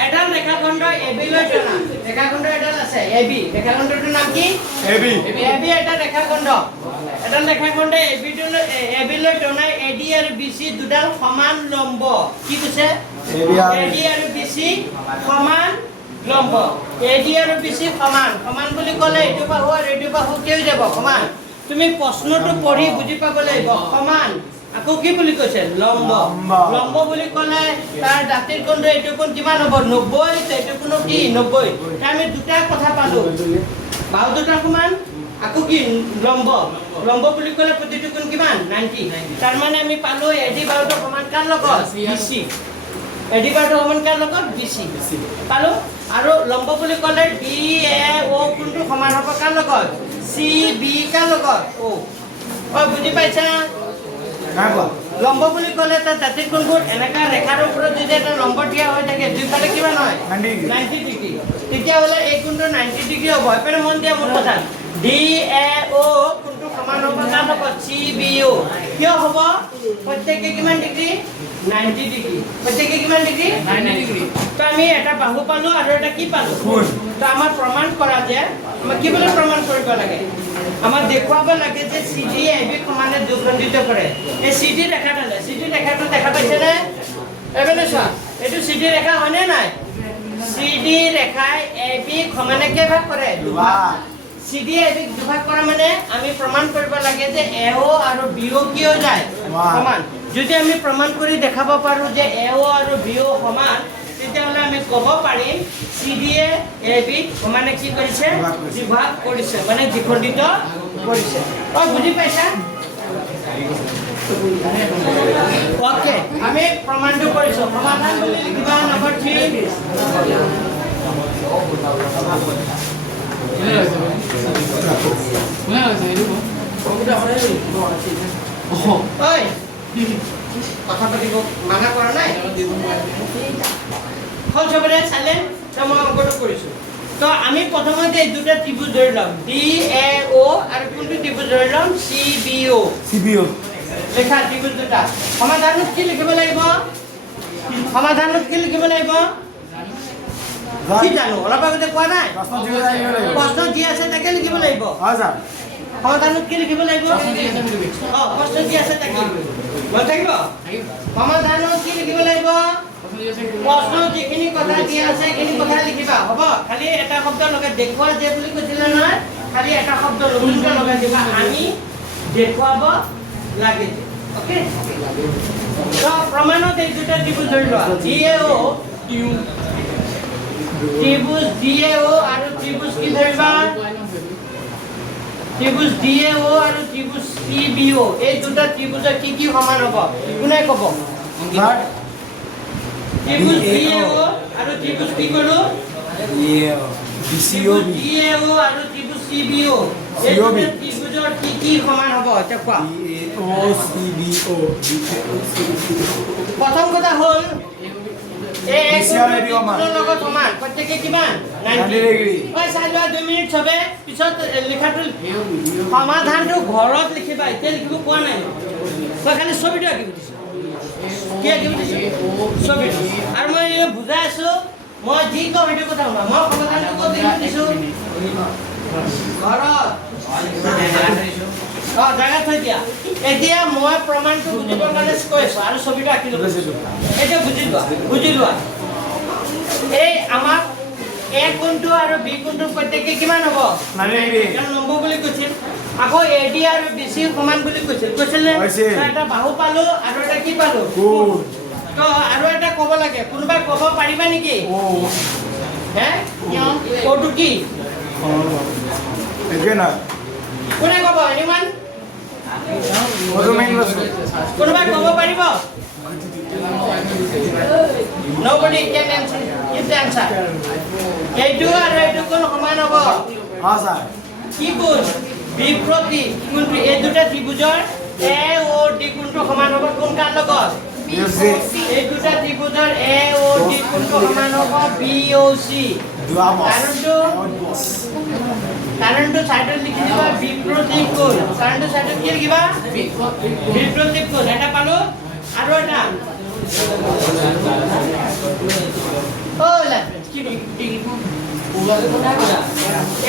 এডাল ৰেখাখণ্ড এবিলৈ টনা ৰেখাখণ্ড এডাল আছে এবি ৰেখাখণ্ডটোৰ নাম কি এবি এটা ৰেখাখণ্ড এডাল ৰেখাখণ্ড এবিলৈ টনাই এডি আৰু বিসি দুডাল সমান লম্ব কি কৈছে এডি আৰু বিসি সমান লম্ব এডি আৰু বিসি সমান বুলি ক'লে এইটো বাহু আৰু এইটো বাহু কেই যাব সমান তুমি প্ৰশ্নটো পঢ়ি বুজি পাব লাগিব সমান আকৌ কি বুলি কৈছে লম্ব বুলি ক'লে তাৰ দাঁতিৰ কোণ এইটো কোণ কিমান হ'ব 90 এইটো কোণ কি 90 আমি দুটা কথা পালো বাহু দুটা সমান আকৌ কি লম্ব বুলি ক'লে প্ৰতিটো কোণ কিমান 90 তাৰ মানে আমি পালো এডি বাহুটো সমান কাৰ লগত বিসি এডি বাহুটো সমান কাৰ লগত বিসি পালো আৰু লম্ব বুলি ক'লে ডি এ ও কোণটো সমান হ'ব কাৰ লগত সি বি কাৰ লগত ও বুজি পাইছা লম্ব বুলি ক'লে তাৰ দাঁতিৰ কোণবোৰ এনেকা ৰেখাৰ ওপৰত যদি এটা লম্ব দিয়া হৈ থাকে দুইফালে কিমান হয় 90 ডিগ্ৰী তেতিয়াহ'লে এই কোণটো 90 ডিগ্ৰী হ'ব এপৰে মন দিয়া মোৰ কথা ডি এ ও কোণটো সমান হ'ব কাৰ লগত চি বি ও কিয় হ'ব প্ৰত্যেকে কিমান ডিগ্ৰী 90 ডিগ্ৰী প্ৰত্যেকে কিমান ডিগ্ৰী 90 ডিগ্ৰী তো আমি এটা বাহু পালো আৰু এটা কি পালো তো আমাৰ প্ৰমাণ কৰা যে আমাৰ কি বুলি প্ৰমাণ কৰিব লাগে আমাৰ দেখুৱাব লাগে যে সিডি এবি সমানে দুখণ্ডিত কৰে এই সিডি ৰেখাটো দেখা পাইছে নে এবেলে চোৱা এইটো সিডি ৰেখা হয়নে নাই সিডি ৰেখাই এবি সমানে কে ভাগ কৰে দুভাগ সিডি এবি দুভাগ কৰা মানে আমি প্ৰমাণ কৰিব লাগে যে এও আৰু বিও কিয় যায় সমান যদি আমি প্ৰমাণ কৰি দেখাব পাৰো যে এও আৰু বিও সমান তেতিয়াহ'লে আমি ক'ব পাৰিম সিডিয়ে এবি সমানে কি কৰিছে দুভাগ কৰিছে মানে দ্বিখণ্ডিত কৰিছে বুজি পাইছা ওকে আমি প্ৰমাণটো কৰিছো সমাধান বুলি লিখিবা নম্বৰ 3 ঐ কথা পাতিব মানা কৰা নাই হল সবৰে চাইলেন তো মই অংকটো কৰিছো তো আমি প্ৰথমতে এই দুটা ত্ৰিভুজ ধৰি লম ডি এ ও আৰু কোনটো ত্ৰিভুজ ধৰি লম সি বি ও লেখা ত্ৰিভুজ দুটা সমাধানত কি লিখিব লাগিব কি জানো অলপ আগতে কোৱা নাই প্ৰশ্ন যি আছে তাকে লিখিব লাগিব সমাধানত কি লিখিব লাগিব প্ৰশ্ন কি আছে তাকে মন থাকিব সমাধানত কি লিখিব লাগিব প্ৰশ্ন যিখিনি কথা দিয়া আছে সেইখিনি কথা লিখিবা হ'ব খালি এটা শব্দ লগাই দেখুৱা যে বুলি কৈছিলে নহয় খালি এটা শব্দ নতুনকৈ লগাই দিবা আমি দেখুৱাব লাগে ওকে তো প্ৰমাণত এই দুটা ত্ৰিভুজ ধৰি লোৱা DAO ত্ৰিভুজ DAO আৰু ত্ৰিভুজ কি ধৰিবা ত্ৰিভুজ DAO আৰু ত্ৰিভুজ CBO এই দুটা ত্ৰিভুজৰ কি কি সমান হ'ব কোনে ক'ব ত্ৰিভুজ DAO আৰু ত্ৰিভুজ কি ক'লো DCO DAO আৰু ত্ৰিভুজ CBO এই দুটা ত্ৰিভুজৰ কি কি সমান হ'ব এটা কোৱা CBO প্ৰথম কথা হ'ল এই এক ত্ৰিভুজৰ লগত সমান প্ৰত্যেকে কিমান 90 ডিগ্ৰী হয় চাই লোৱা 2 মিনিট ছবে পিছত লিখাটো সমাধানটো ঘৰত লিখিবা এতিয়া লিখিব কোৱা নাই মই খালি ছবিটো আঁকিব দিছো কি আঁকিব দিছো ছবিটো আৰু মই বুজাই আছো মই যি কওঁ সেইটো কথা শুনা মই সমাধানটো ক'ত লিখিব দিছো ঘৰত জাগা থৈ দিয়া এতিয়া মই প্ৰমাণটো বুজিবৰ কাৰণে কৈ আছো আৰু ছবিটো আঁকি ল'ব এতিয়া বুজি লোৱা এই আমাক এ কোণটো আৰু বি কোণটো প্ৰত্যেকে কিমান হ'ব 90 ডিগ্ৰী কাৰণ নম্বৰ বুলি কৈছিল আকৌ AD আৰু BC সমান বুলি কৈছিল নে এটা বাহু পালো আৰু এটা কি পালো তো আৰু এটা ক'ব লাগে কোনোবাই ক'ব পাৰিবা নেকি হে কোটো কি এগেনা কোনে ক'ব এনিমান কোটো মেইন বস্তু কোনোবাই ক'ব পাৰিব nobody can answer give the answer এইটো আৰু এইটো কোন সমান হ'ব হ্যাঁ স্যাৰ কি কোণ বিপ্ৰতি কোণটো এই দুটা ত্ৰিভুজৰ AOD কোণটো সমান হ'ব কোন কাৰ লগত এই দুটা ত্ৰিভুজৰ AOD কোণটো সমান হ'ব BOC কাৰণটো সাইডত লিখি দিবা বিপ্ৰতি কোণ কাৰণটো সাইডত কি লিখিবা বিপ্ৰতি কোণ এটা পালো আৰু এটা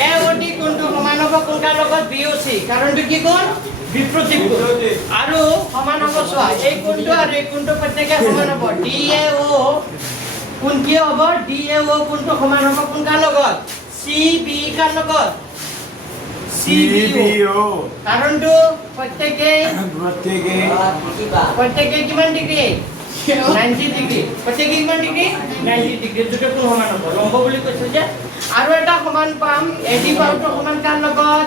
AOD কোণটো সমান হ'ব কোন কাৰ লগত BOC কাৰণটো কি কোণ বিপ্ৰতি কোণ আৰু সমান হ'ব চোৱা এই কোণটো আৰু এই কোণটো প্ৰত্যেকে সমান হ'ব DAO কোণ কি হ'ব DAO কোণটো সমান হ'ব কোন কাৰ লগত CB কাৰ লগত CBO কাৰণটো প্ৰত্যেকে কিমান ডিগ্ৰী 90 ডিগ্ৰী প্ৰত্যেকে কিমান ডিগ্ৰী 90 ডিগ্ৰী দুটা কোণ সমান হ'ব লম্ব বুলি কৈছে যে আৰু এটা সমান পাম AD বাহুটো সমান কাৰ লগত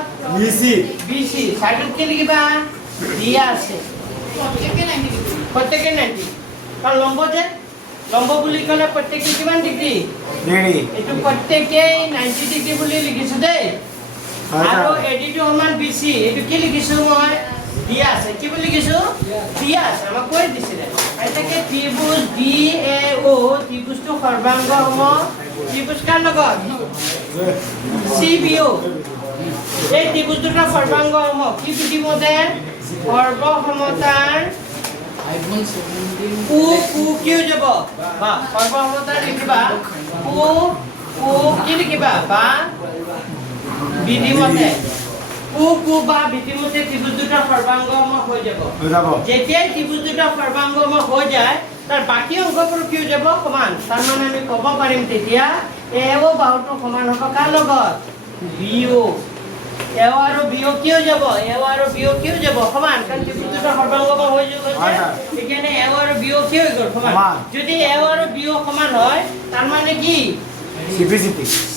BC সাইডত কি লিখিবা দিয়া আছে প্ৰত্যেকে 90 কাৰণ লম্ব যে লম্ব বুলি ক'লে প্ৰত্যেকে কিমান ডিগ্ৰী এইটো প্ৰত্যেকে 90 ডিগ্ৰী বুলি লিখিছো দেই আৰু AD টো সমান BC এইটো কি লিখিছো মই দিয়া আছে কি বুলি লিখিছো দিয়া আছে আমাক কৈ দিছিলে এটাকে ত্ৰিভুজ DAO ত্ৰিভুজটো সৰ্বাংগ সম ত্ৰিভুজ কাৰ লগত CBO এই ত্ৰিভুজ দুটা সৰ্বাংগ সম কি বুজিমতে সৰ্বসমতাৰ কিউ যাব বা সৰ্বসমতাৰ লিখিবা কি লিখিবা বা বিধিমতে বা বিধিমতে ত্ৰিভুজ দুটা সৰ্বাংগম হৈ যাব যেতিয়াই ত্ৰিভুজ দুটা সৰ্বাংগম হৈ যায় তাৰ বাকী অংশবোৰ কিয় যাব সমান তাৰ মানে আমি ক'ব পাৰিম তেতিয়া AO বাহুটো সমান হ'ব কাৰ লগত BO AO আৰু BO কিয় যাব AO আৰু BO কিয় যাব সমান কাৰণ ত্ৰিভুজ দুটা সৰ্বাংগম হৈ যাব সেইকাৰণে AO আৰু BO কিয় হৈ গ'ল সমান যদি AO আৰু BO সমান হয় তাৰ মানে কি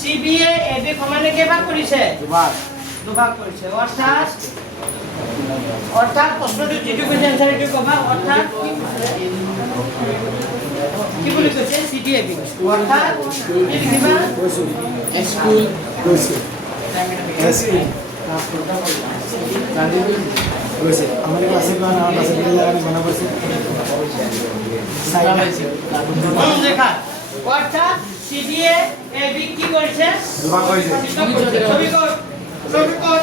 CBA AB সমানে কেইভাগ কৰিছে দুভাগ কৰিছে অৰ্থাৎ প্ৰশ্নটো যিটো কৈছে এনসাৰ এইটো ক'বা অৰ্থাৎ কি বুলি কৈছে CDAB অৰ্থাৎ কি লিখিবা স্কুল আমাদেৰ ক্লাসে কোন আমাৰ ক্লাসে বিলে আমি মনে কৰছি দেখা অৰ্থাৎ CDAB কি কৰিছে দুভাগ কৰিছে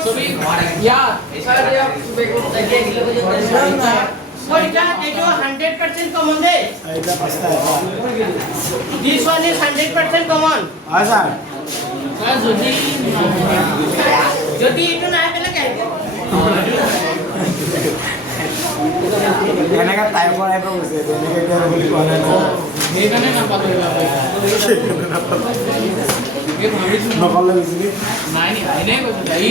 ছবি ইয়া স্যাৰ পৰীক্ষা এইটো 100% কমন দে এটা পাঁচটা this one is 100% কমন হ্যাঁ স্যার যদি এইটো নাই পেলে কাই এনেকা টাইপৰ আহিব গৈছে এনেকে কৰে বুলি কোৱা নাই সেইকাৰণে নাপালো নকলে বুজিলি নাই নি এনেই কৈছো যাই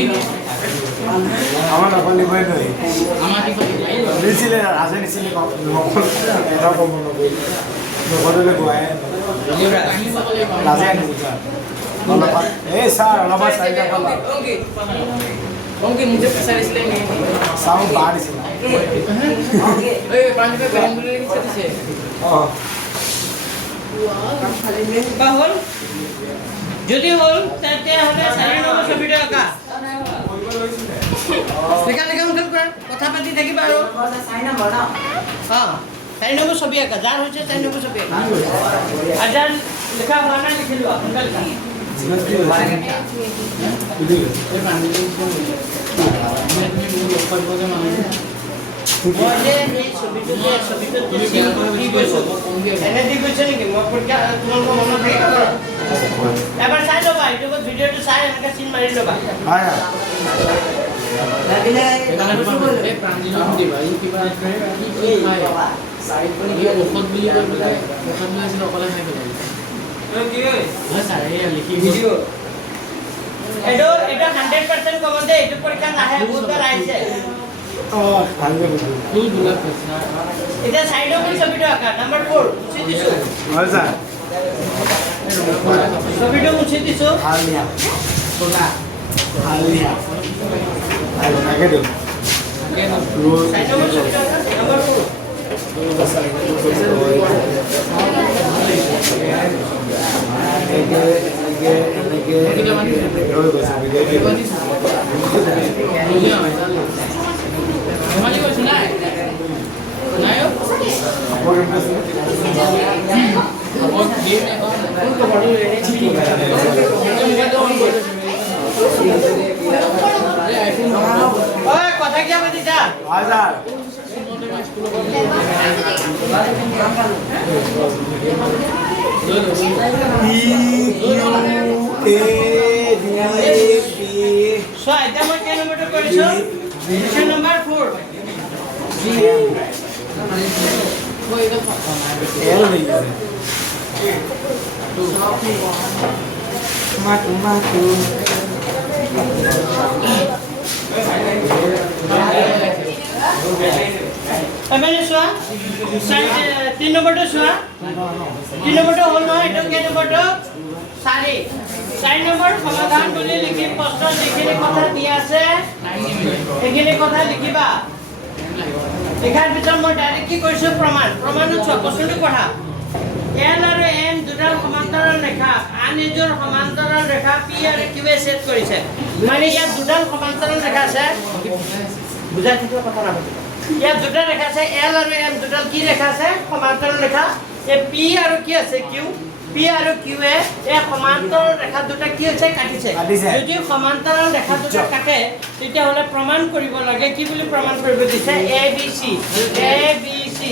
আমাৰ নকলিবই নোৱাৰি আমাৰ কি কৰি নিছিলে ৰাজে নিছিলে নকল এটা কম নকলে কোৱাই ৰাজে নিছিলে অলপ এই ছাৰ অলপ চাইডা কলা ओके मुझे पैसा इसलिए नहीं সাউন্ড বাড় দিছিল ए 5 रुपए गरम करने की साथ से বা হ'ল যদি হ'ল তেতিয়াহ'লে 4 নম্বৰ ছবিটো আঁকা লেখা অংকন কৰা কথা পাতি থাকিবা আৰু চাই নম্বৰ ন অঁ 4 নম্বৰ ছবি আঁকা যাৰ হৈছে 4 নম্বৰ ছবি আঁকা আৰু যাৰ লেখা হোৱা নাই লিখি লোৱা সোনকালে লিখা মই যে এই ছবিটো কি কৈছোঁ এনে দি গৈছে নেকি মই পৰীক্ষা তোমালোকৰ মনত থাকিব এবাৰ চাই ল'বা ইউটিউবত ভিডিঅ'টো চাই এনেকৈ চিন মাৰি ল'বা হয় লাগিলে এই প্ৰাঞ্জলক দিবা ই কিবা এই সাইড কৰি এই ঔষধ বুলি কৈ পেলাই ঔষধ লৈ আছিল অকলে খাই পেলাই কি হয় ছাৰ এই লিখি ভিডিঅ' এইটো 100% কমন দে এইটো পৰীক্ষা নাহে বহুতবাৰ আহিছে অ ভালকে বুঝি ফুল গোলাপ কৈছা এতিয়া চাইডৰ কোন ছবিটো আঁকা নম্বৰ 4 মুছি দিছোঁ হয় স্যার ছবিটো মুছি দিছোঁ হালিয়া সোনা হালিয়া আই নাকে দে রোজ চাইডৰ কোন ছবিটো আঁকা নম্বৰ 4 ধেমালি কৈছো নাই নাই ঐ কথা কিয় পাতিছা হাজাৰ চোৱা এতিয়া মই কেই নম্বৰটো কৰিছোঁ কুৱেশ্যন নম্বৰ 4 এবাৰে চোৱা 3 নম্বৰটো চোৱা 3 নম্বৰটো হ'ল নহয় এইটো কেই নম্বৰটো 4 নম্বৰ সমাধান বুলি লিখি প্ৰশ্ন যিখিনি কথা দিয়া আছে সেইখিনি কথা লিখিবা লিখাৰ পিছত মই ডাইৰেক্ট কি কৰিছোঁ প্ৰমাণত চোৱা প্ৰশ্নটো পঢ়া এল আৰু এম দুডাল সমান্তৰাল ৰেখা আন এযোৰ সমান্তৰাল ৰেখা পি আৰু কিউৱে ছেদ কৰিছে মানে ইয়াত দুডাল সমান্তৰাল ৰেখা আছে বুজাই থাকিলে কথা নাপাতিবা ইয়াত দুটা ৰেখা আছে এল আৰু এম দুডাল কি ৰেখা আছে সমান্তৰাল ৰেখা এই পি আৰু কি আছে কিউ পি আৰু কিউৱে এই সমান্তৰাল ৰেখা দুটা কি হৈছে কাটিছে যদি সমান্তৰাল ৰেখা দুটা কাটে তেতিয়াহ'লে প্ৰমাণ কৰিব লাগে কি বুলি প্ৰমাণ কৰিব দিছে এ বি চি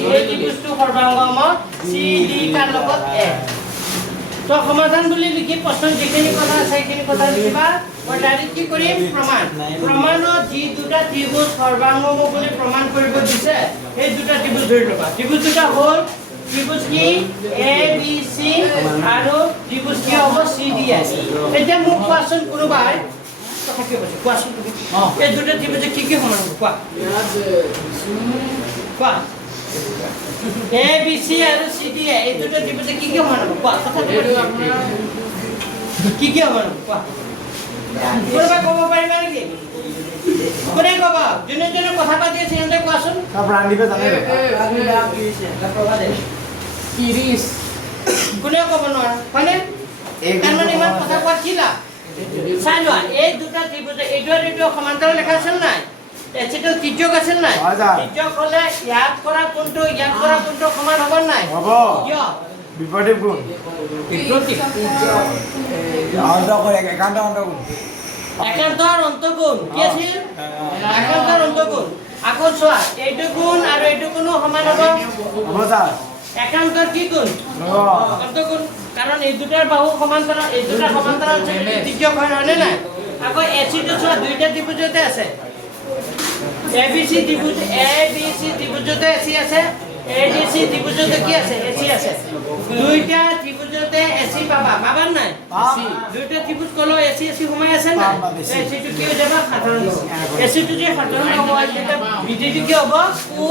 এই ত্ৰিভুজটো সৰ্বাংগম চি ডি কাৰ লগত এ তো সমাধান বুলি লিখি প্ৰশ্ন যিখিনি কথা আছে সেইখিনি কথা লিখিবা মই ডাইৰেক্ট কি কৰিম প্ৰমাণত যি দুটা ত্ৰিভুজ সৰ্বাংগম বুলি প্ৰমাণ কৰিব দিছে সেই দুটা ত্ৰিভুজ ধৰি ল'বা ত্ৰিভুজ দুটা হ'ল ত্ৰিভুজ কি এ বি চি আৰু ত্ৰিভুজ কি হ'ব চি ডি এছ এতিয়া মোক কোৱাচোন কোনোবাই কথা কি কৈছে কোৱাচোন তুমি এই দুটা ত্ৰিভুজে কি সমান হ'ব কোৱা এ বি চি আৰু চি ডি এ এই দুটা ত্ৰিভুজে কি সমান হ'ব কোৱা কথা কি সমান হ'ব কোৱা কোনোবাই ক'ব পাৰিবা নেকি কোনে ক'ব যোনে যোনে কথা পাতি আছে সিহঁতে কোৱাচোন কোনেও ক'ব নোৱাৰে হয়নে তাৰমানে ইমান কথা কোৱা কি লাভ চাই লোৱা এই দুটা ত্ৰিভুজ এইটো আৰু এইটো সমান্তৰাল ৰেখা আছিল নাই এচিটো তিৰ্যক আছিল নাই তিৰ্যক হ'লে ইয়াত কৰা কোণটো সমান হ'ব নাই হ'ব কিয় বিপৰীত গুণ একান্তৰ অন্তঃকোণ কি আছিল একান্তৰ অন্তঃকোণ আকৌ চোৱা এইটো কোণ আৰু এইটো কোণো সমান হ'ব একান্তৰ কি কোণ অন্তঃকোণ কাৰণ এই দুটাৰ বাহু সমান্তৰাল এই দুটা সমান্তৰাল তিৰ্যক হয় হয়নে নাই আকৌ এচিটো চোৱা দুইটা ত্ৰিভুজতে আছে ABC ত্রিভুজতে এসি আছে, ADC ত্রিভুজতে কি আছে? এসি আছে। দুইটা ত্রিভুজতে এসি পাবা নাই? দুইটা ত্রিভুজ কলো এসি সোমাই আছে না? এসিটো কি হৈ যাব? সাধাৰণ এসিটো যে সাধাৰণ হয় এটা বিডিটো কি হ'ব? কু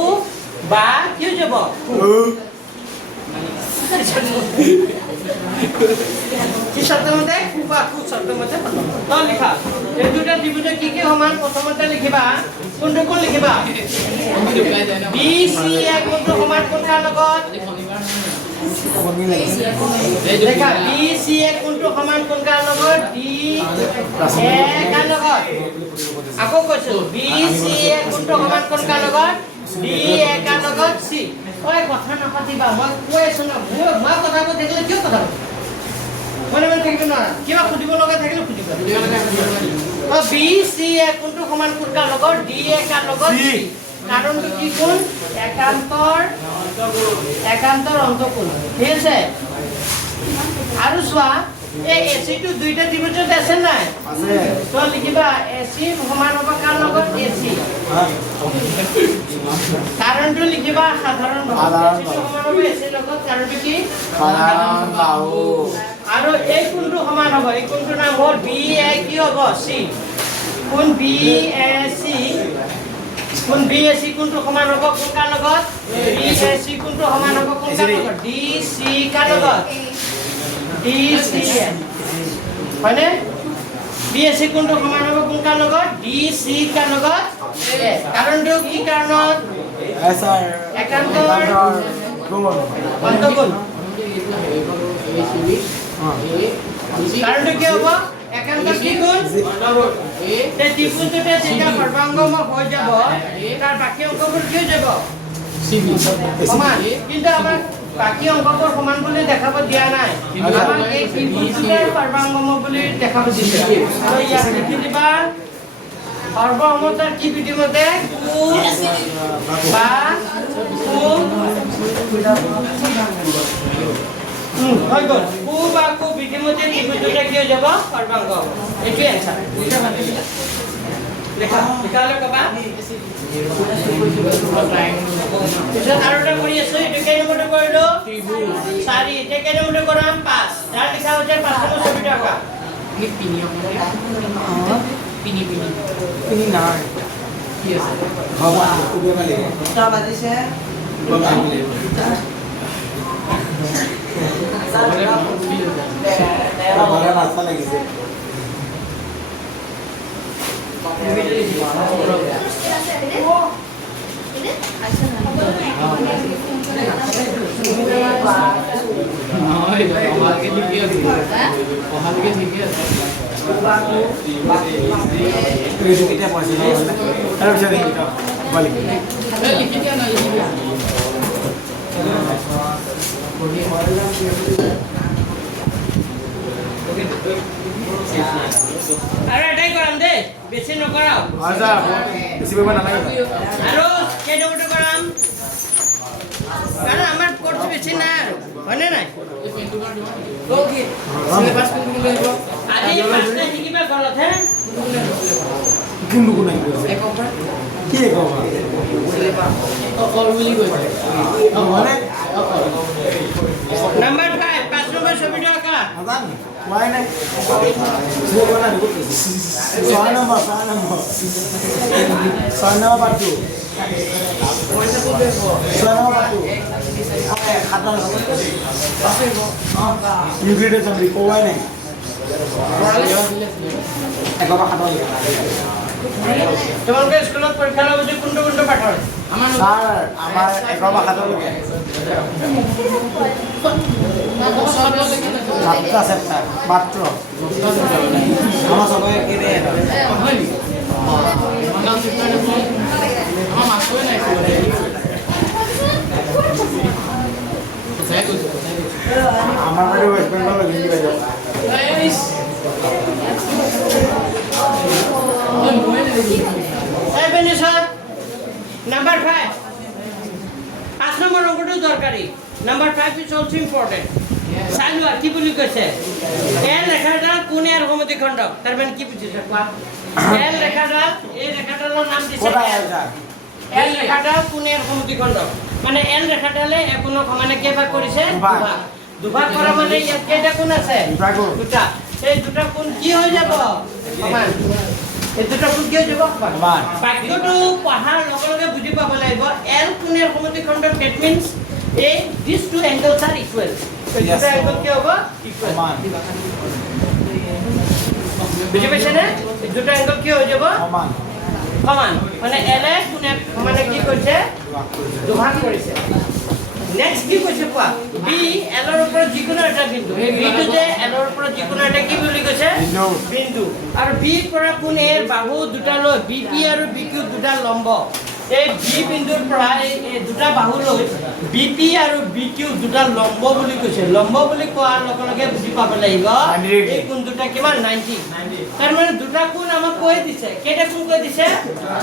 বা কি হৈ যাব? কি শব্দমতে কুবা কু শব্দমতে তো লিখা এই দুটা ত্রিভুজ কি কি সমান প্রথমতে লিখিবা কোনটো কোন লিখিবা BC কোনটো সমান কোন কাৰ লগত দেখা BC কোনটো সমান কোন কাৰ লগত D কাৰ লগত আকৌ কৈছো BC কোনটো সমান কোন কাৰ লগত D কাৰ লগত C ওই কথা নকতিবা মই কৈ আছো না মই কথা কৈ থাকিলে কিয় কথা মনে মনে থাকিব না কিবা খুদিব লগা থাকিলে খুদিব তো BC কোনটো সমান কোন কাৰ লগত D কাৰ লগত C কাৰণটো কি কোন একান্তৰ অন্তকোণ ঠিক আছে আৰু চোৱা এই এসিটো দুইটা ত্ৰিভুজত আছে নাই আছে তো লিখিবা এসি সমান হ'ব কাৰ লগত এসি কাৰণটো লিখিবা সাধাৰণ এসিটো সমান হ'ব এসি লগত কাৰণটো কি সাধাৰণ বাহু আৰু এই কোণটো সমান হ'ব এই কোণটোৰ নাম হ'ল BA কি হ'ব C কোণ BAC কোণ BAC কোণটো সমান হ'ব কোন কাৰ লগত BAC কোণটো সমান হ'ব কোন কাৰ লগত DC কাৰ লগত DCN হয়নে BAC কোণটো সমান হ'ব কোন কাৰ লগত DC কাৰ লগত কাৰণটো কি কাৰণত এছাৰ একান্তৰ অন্তকোণ কাৰণটো কি হ'ব একান্তৰ কি কোণ এই ত্ৰিভুজতে যেতিয়া সৰ্বাংগম হৈ যাব তাৰ বাকী অংকবোৰ কি হৈ যাব সমান কিন্তু আমাক বাকী অংকবোৰ সমান বুলি দেখাব দিয়া নাই আমাক এই ত্ৰিভুজতে সৰ্বাংগম বুলি দেখাব দিছে তো ইয়াত লিখি দিবা সৰ্বসমতাৰ কি বিধিমতে কু বা কু হৈ গ'ল কু বা কু বিধিমতে ত্ৰিভুজতে কি হৈ যাব সৰ্বাংগ এইটোৱে এনসাৰ লেখা লিখালে কবা পিছত আৰু এটা কৰি আছো এইটো কেই নম্বৰটো কৰিলো 4 এতিয়া কেই নম্বৰটো কৰাম 5 যাৰ লিখা হৈছে 5 নম্বৰ ছবিটো আঁকা পিনি নাই কি আছে হ'ব উলিয়াব লাগিব উত্তৰ বাজিছে ঘৰে মাথা লাগিছে কেতিয়া পইচা তাৰপিছত লিখি দিয়া না লিখি দিয়া আৰু এটাই কৰাম দেই বেছি নকৰাও আচ্ছা বেছি কৰিব নালাগে আৰু কেই নম্বৰটো কৰাম কাৰণ আমাৰ কোৰ্চ বেছি নাই আৰু হয়নে নাই আজি পাঁচটা শিকিবা ঘৰত হে কোনটো কোন আহিব কি ক'ব অকল বুলি কৈছে মানে নাম্বাৰ 5 5 নম্বৰ ছবিটো আঁকা নাজানো কোৱাই নাই ছয় নম্বৰ পাঠটো ইউক্লিডে চন্দ্ৰী কোৱাই নাই একবা খাতৰ তোমালোকে স্কুলত পৰীক্ষা ল'ব যে কোনটো কোনটো পাঠৰ ছাৰ আমাৰ একবা খাতৰলৈকে সাতটা চেপ্টাৰ মাত্ৰ আমাৰ সবাই একেই আমাৰ বাৰু ৱেষ্ট বেংগল হিন্দী বাইদেউ Number 5 5 number অঙ্কটো দৰকাৰি Number 5 is also important চাই লোৱা কি বুলি কৈছে এল ৰেখাডাল কোন ইয়াৰ সমতি খণ্ডক তাৰমানে কি বুজিছে কোৱা এল ৰেখাডাল এই ৰেখাডালৰ নাম দিছে ক'ত আহে ছাৰ এল ৰেখাডাল কোন ইয়াৰ সমতি খণ্ডক মানে এল ৰেখাডালে একোণক সমানে কেইভাগ কৰিছে দুভাগ কৰা মানে ইয়াত কেইটা কোণ আছে দুটা এই দুটা কোণ কি হৈ যাব সমান এই দুটা কোণ কি হৈ যাব সমান বাক্যটো পঢ়াৰ লগে লগে বুজি পাব লাগিব এল কোন ইয়াৰ সমতি খণ্ডক দ্যাট মিন্স এই these two angles are equal so Yes, দুটা angle কি হ'ব equal সমান বুজি পাইছে নে দুটা angle কি হৈ যাব সমান সমান মানে এল এ কোনে সমানে কি কৰিছে দুভাগ কৰিছে নেক্সট কি কৈছে কোৱা বি এল ৰ ওপৰত যিকোনো এটা বিন্দু এই বিটো যে এল ৰ ওপৰত যিকোনো এটা কি বুলি কৈছে বিন্দু আৰু বি পৰা কোণ এ ৰ বাহু দুটা লৈ বিপি আৰু বিকিউ দুটা লম্ব এই বি বিন্দুৰ পৰা এই দুটা বাহু লৈ বিপি আৰু বিকিউ দুটা লম্ব বুলি কৈছে লম্ব বুলি কোৱাৰ লগে লগে বুজি পাব লাগিব এই কোণ দুটা কিমান 90 তাৰ মানে দুটা কোণ আমাক কৈ দিছে কেইটা কোণ কৈ দিছে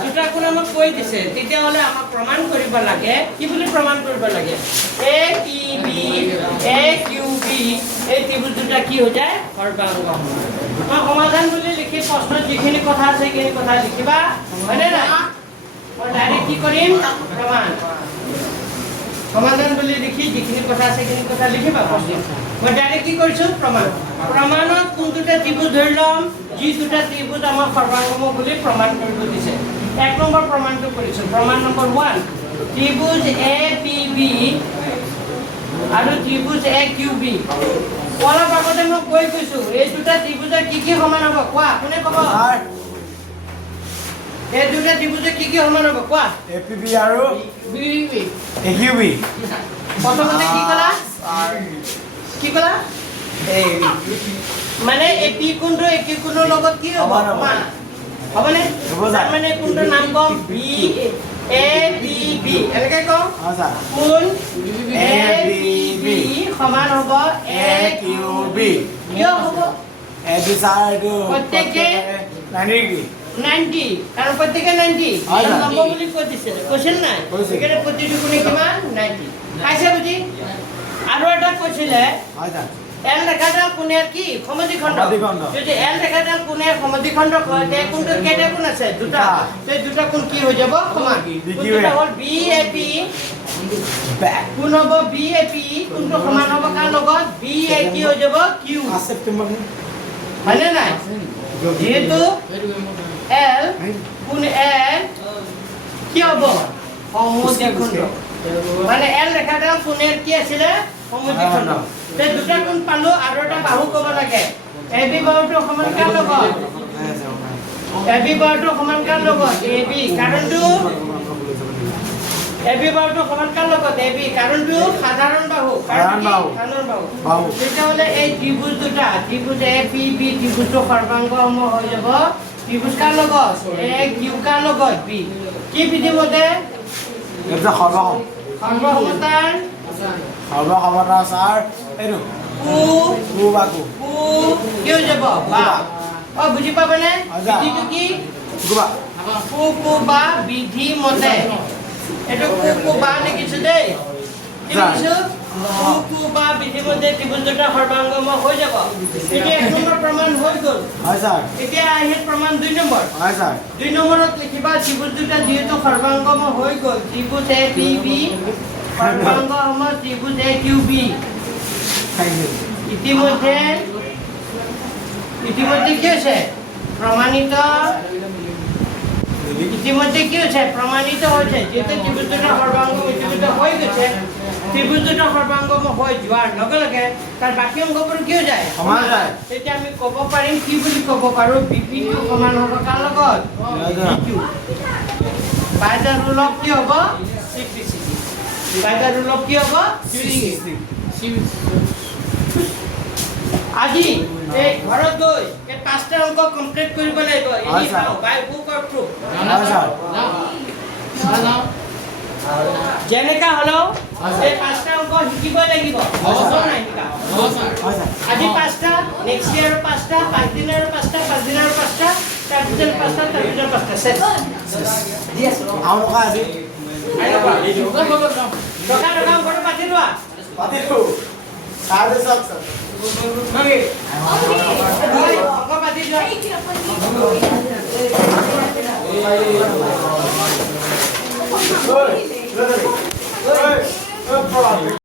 দুটা কোণ আমাক কৈ দিছে তেতিয়া হলে আমাক প্ৰমাণ কৰিব লাগে কি বুলি প্ৰমাণ কৰিব লাগে A P B A Q B এই ত্ৰিভুজ দুটা কি হৈ যায় সৰ্বাংগ সমাধান বুলি লিখি প্ৰশ্নত যিখিনি কথা আছে সেইখিনি কথা লিখিবা হয়নে নাই और डायरेक्ट की करिम प्रमाण समाधान बोली लिखि जिखिनि কথা আছে কিনি কথা লিখিবা প্ৰশ্ন মই ডাইৰেক্ট কি কৰিছো প্ৰমাণ প্ৰমাণত কোন দুটা ত্ৰিভুজ ধৰিলাম যি দুটা ত্ৰিভুজ আমাৰ সৰ্বাংগম বুলি প্ৰমাণ কৰিব দিছে এক নম্বৰ প্ৰমাণটো কৰিছো প্ৰমাণ নম্বৰ 1 ত্ৰিভুজ এ পি বি আৰু ত্ৰিভুজ এ কিউ বি অলপ আগতে মই কৈ কৈছো এই দুটা ত্ৰিভুজৰ কি সমান হ'ব কোৱা কোনে ক'ব ছাৰ এই দুটা ত্ৰিভুজ কি সমান হ'ব কোৱা এপিবি আৰু বিবি একিউবি প্ৰথমতে কি কলা কি কলা এই মানে এপি কোণটো একি কোণৰ লগত কি হ'ব সমান হ'বনে মানে কোণটোৰ নাম কম বি এ বি বি এনেকৈ কম কোণ এ বি বি সমান হ'ব এ কিউ বি কিয় হ'ব এ বি ছাৰ এইটো প্ৰত্যেকে 90 ডিগ্ৰী 90 কাৰণ প্ৰত্যেকে 90 লম্ব বুলি কৈ দিছে কৈছিল নাই একেৰে প্ৰতিটো কোণে কিমান 90 পাইছে বুজি আৰু এটা কৈছিলে হয় ছাৰ এল ৰেখাডাল কোণেৰ কি সমদ্বিখণ্ড যদি এল ৰেখাডাল কোণেৰ সমদ্বিখণ্ড হয় তে কোণটোৰ কেইটা কোণ আছে দুটা তে দুটা কোণ কি হৈ যাব সমান কোণটো হ'ল বি এ পি কোণ হ'ব বি এ পি কোণটো সমান হ'ব কাৰ লগত বি এ কি হৈ যাব কিউ ছেপ্টেম্বৰ হয়নে নাই যেহেতু এল কোণ এল কি হ'ব সমদ্বিখণ্ড মানে এল ৰেখাডাল কোণেৰ কি আছিলে সমদ্বিখণ্ড তে দুটা কোণ পালো আৰু এটা বাহু ক'ব লাগে এবি বাহুটো সমান কাৰ লগত এবি বাহুটো সমান কাৰ লগত এবি কাৰণটো এবি বাহুটো সমান কাৰ লগত এবি কাৰণটো সাধাৰণ বাহু সাধাৰণ বাহু তেতিয়াহ'লে এই ত্ৰিভুজ দুটা ত্ৰিভুজ এ পি বি ত্ৰিভুজটো সৰ্বাংগম হৈ যাব ত্ৰিভুজ কাৰ লগত এ কিউ কাৰ লগত বি কি বিধি মতে এটা সৰ্বসম সৰ্বসমতাৰ সৰ্বসমতা ছাৰ এইটো কু বাকু কি হৈ যাব বা বুজি পাবনে বিধিটো কি গুবা কু বা বিধি মতে এইটো কু বা লিখিছো দেই কি লিখিছো কু বা বিধি মতে ত্ৰিভুজ দুটা সৰ্বাংগম হৈ যাব এতিয়া 1 নম্বৰ প্ৰমাণ হৈ গ'ল হয় ছাৰ এতিয়া আহিল প্ৰমাণ 2 নম্বৰ হয় ছাৰ 2 নম্বৰত লিখিবা ত্ৰিভুজ দুটা যিহেতু সৰ্বাংগম হৈ গ'ল ত্ৰিভুজ এ পি বি সৰ্বাংগম ত্ৰিভুজ এ কিউ বি ইতিমধ্যে কি হৈছে প্ৰমাণিত ইতিমধ্যে কি হৈছে প্ৰমাণিত হৈছে যেহেতু ত্ৰিভুজ দুটা সৰ্বাংগম ইতিমধ্যে হৈ গৈছে ত্ৰিভুজ দুটা সৰ্বাংগম হৈ যোৱাৰ লগে লগে তাৰ বাকী অংগবোৰ কি হৈ যায় সমান যায় তেতিয়া আমি ক'ব পাৰিম কি বুলি ক'ব পাৰোঁ বিপিটো সমান হ'ব কাৰ লগত BQ by the rule of কি হ'ব CPCT by the rule of কি হ'ব আজি এই ঘৰত গৈ এই 5টা অংক কমপ্লিট কৰিব লাগিব এনি পাও বাই বুক অফ ট্ৰুথ যেনেকা হলো এই 5টা অংক শিকিব লাগিব নাই শিকা আজি 5টা নেক্সট ইয়াৰ 5টা 5 দিনৰ 5টা 5 দিনৰ 5টা 4 দিনৰ 5টা 4 দিনৰ 5টা শেষ আৰু টকা আছে টকা ঘৰ পাতি লোৱা পাতিলো সাথে সব সব মাগে অঙ্ক পাতি যোৱা ওই ওই ওই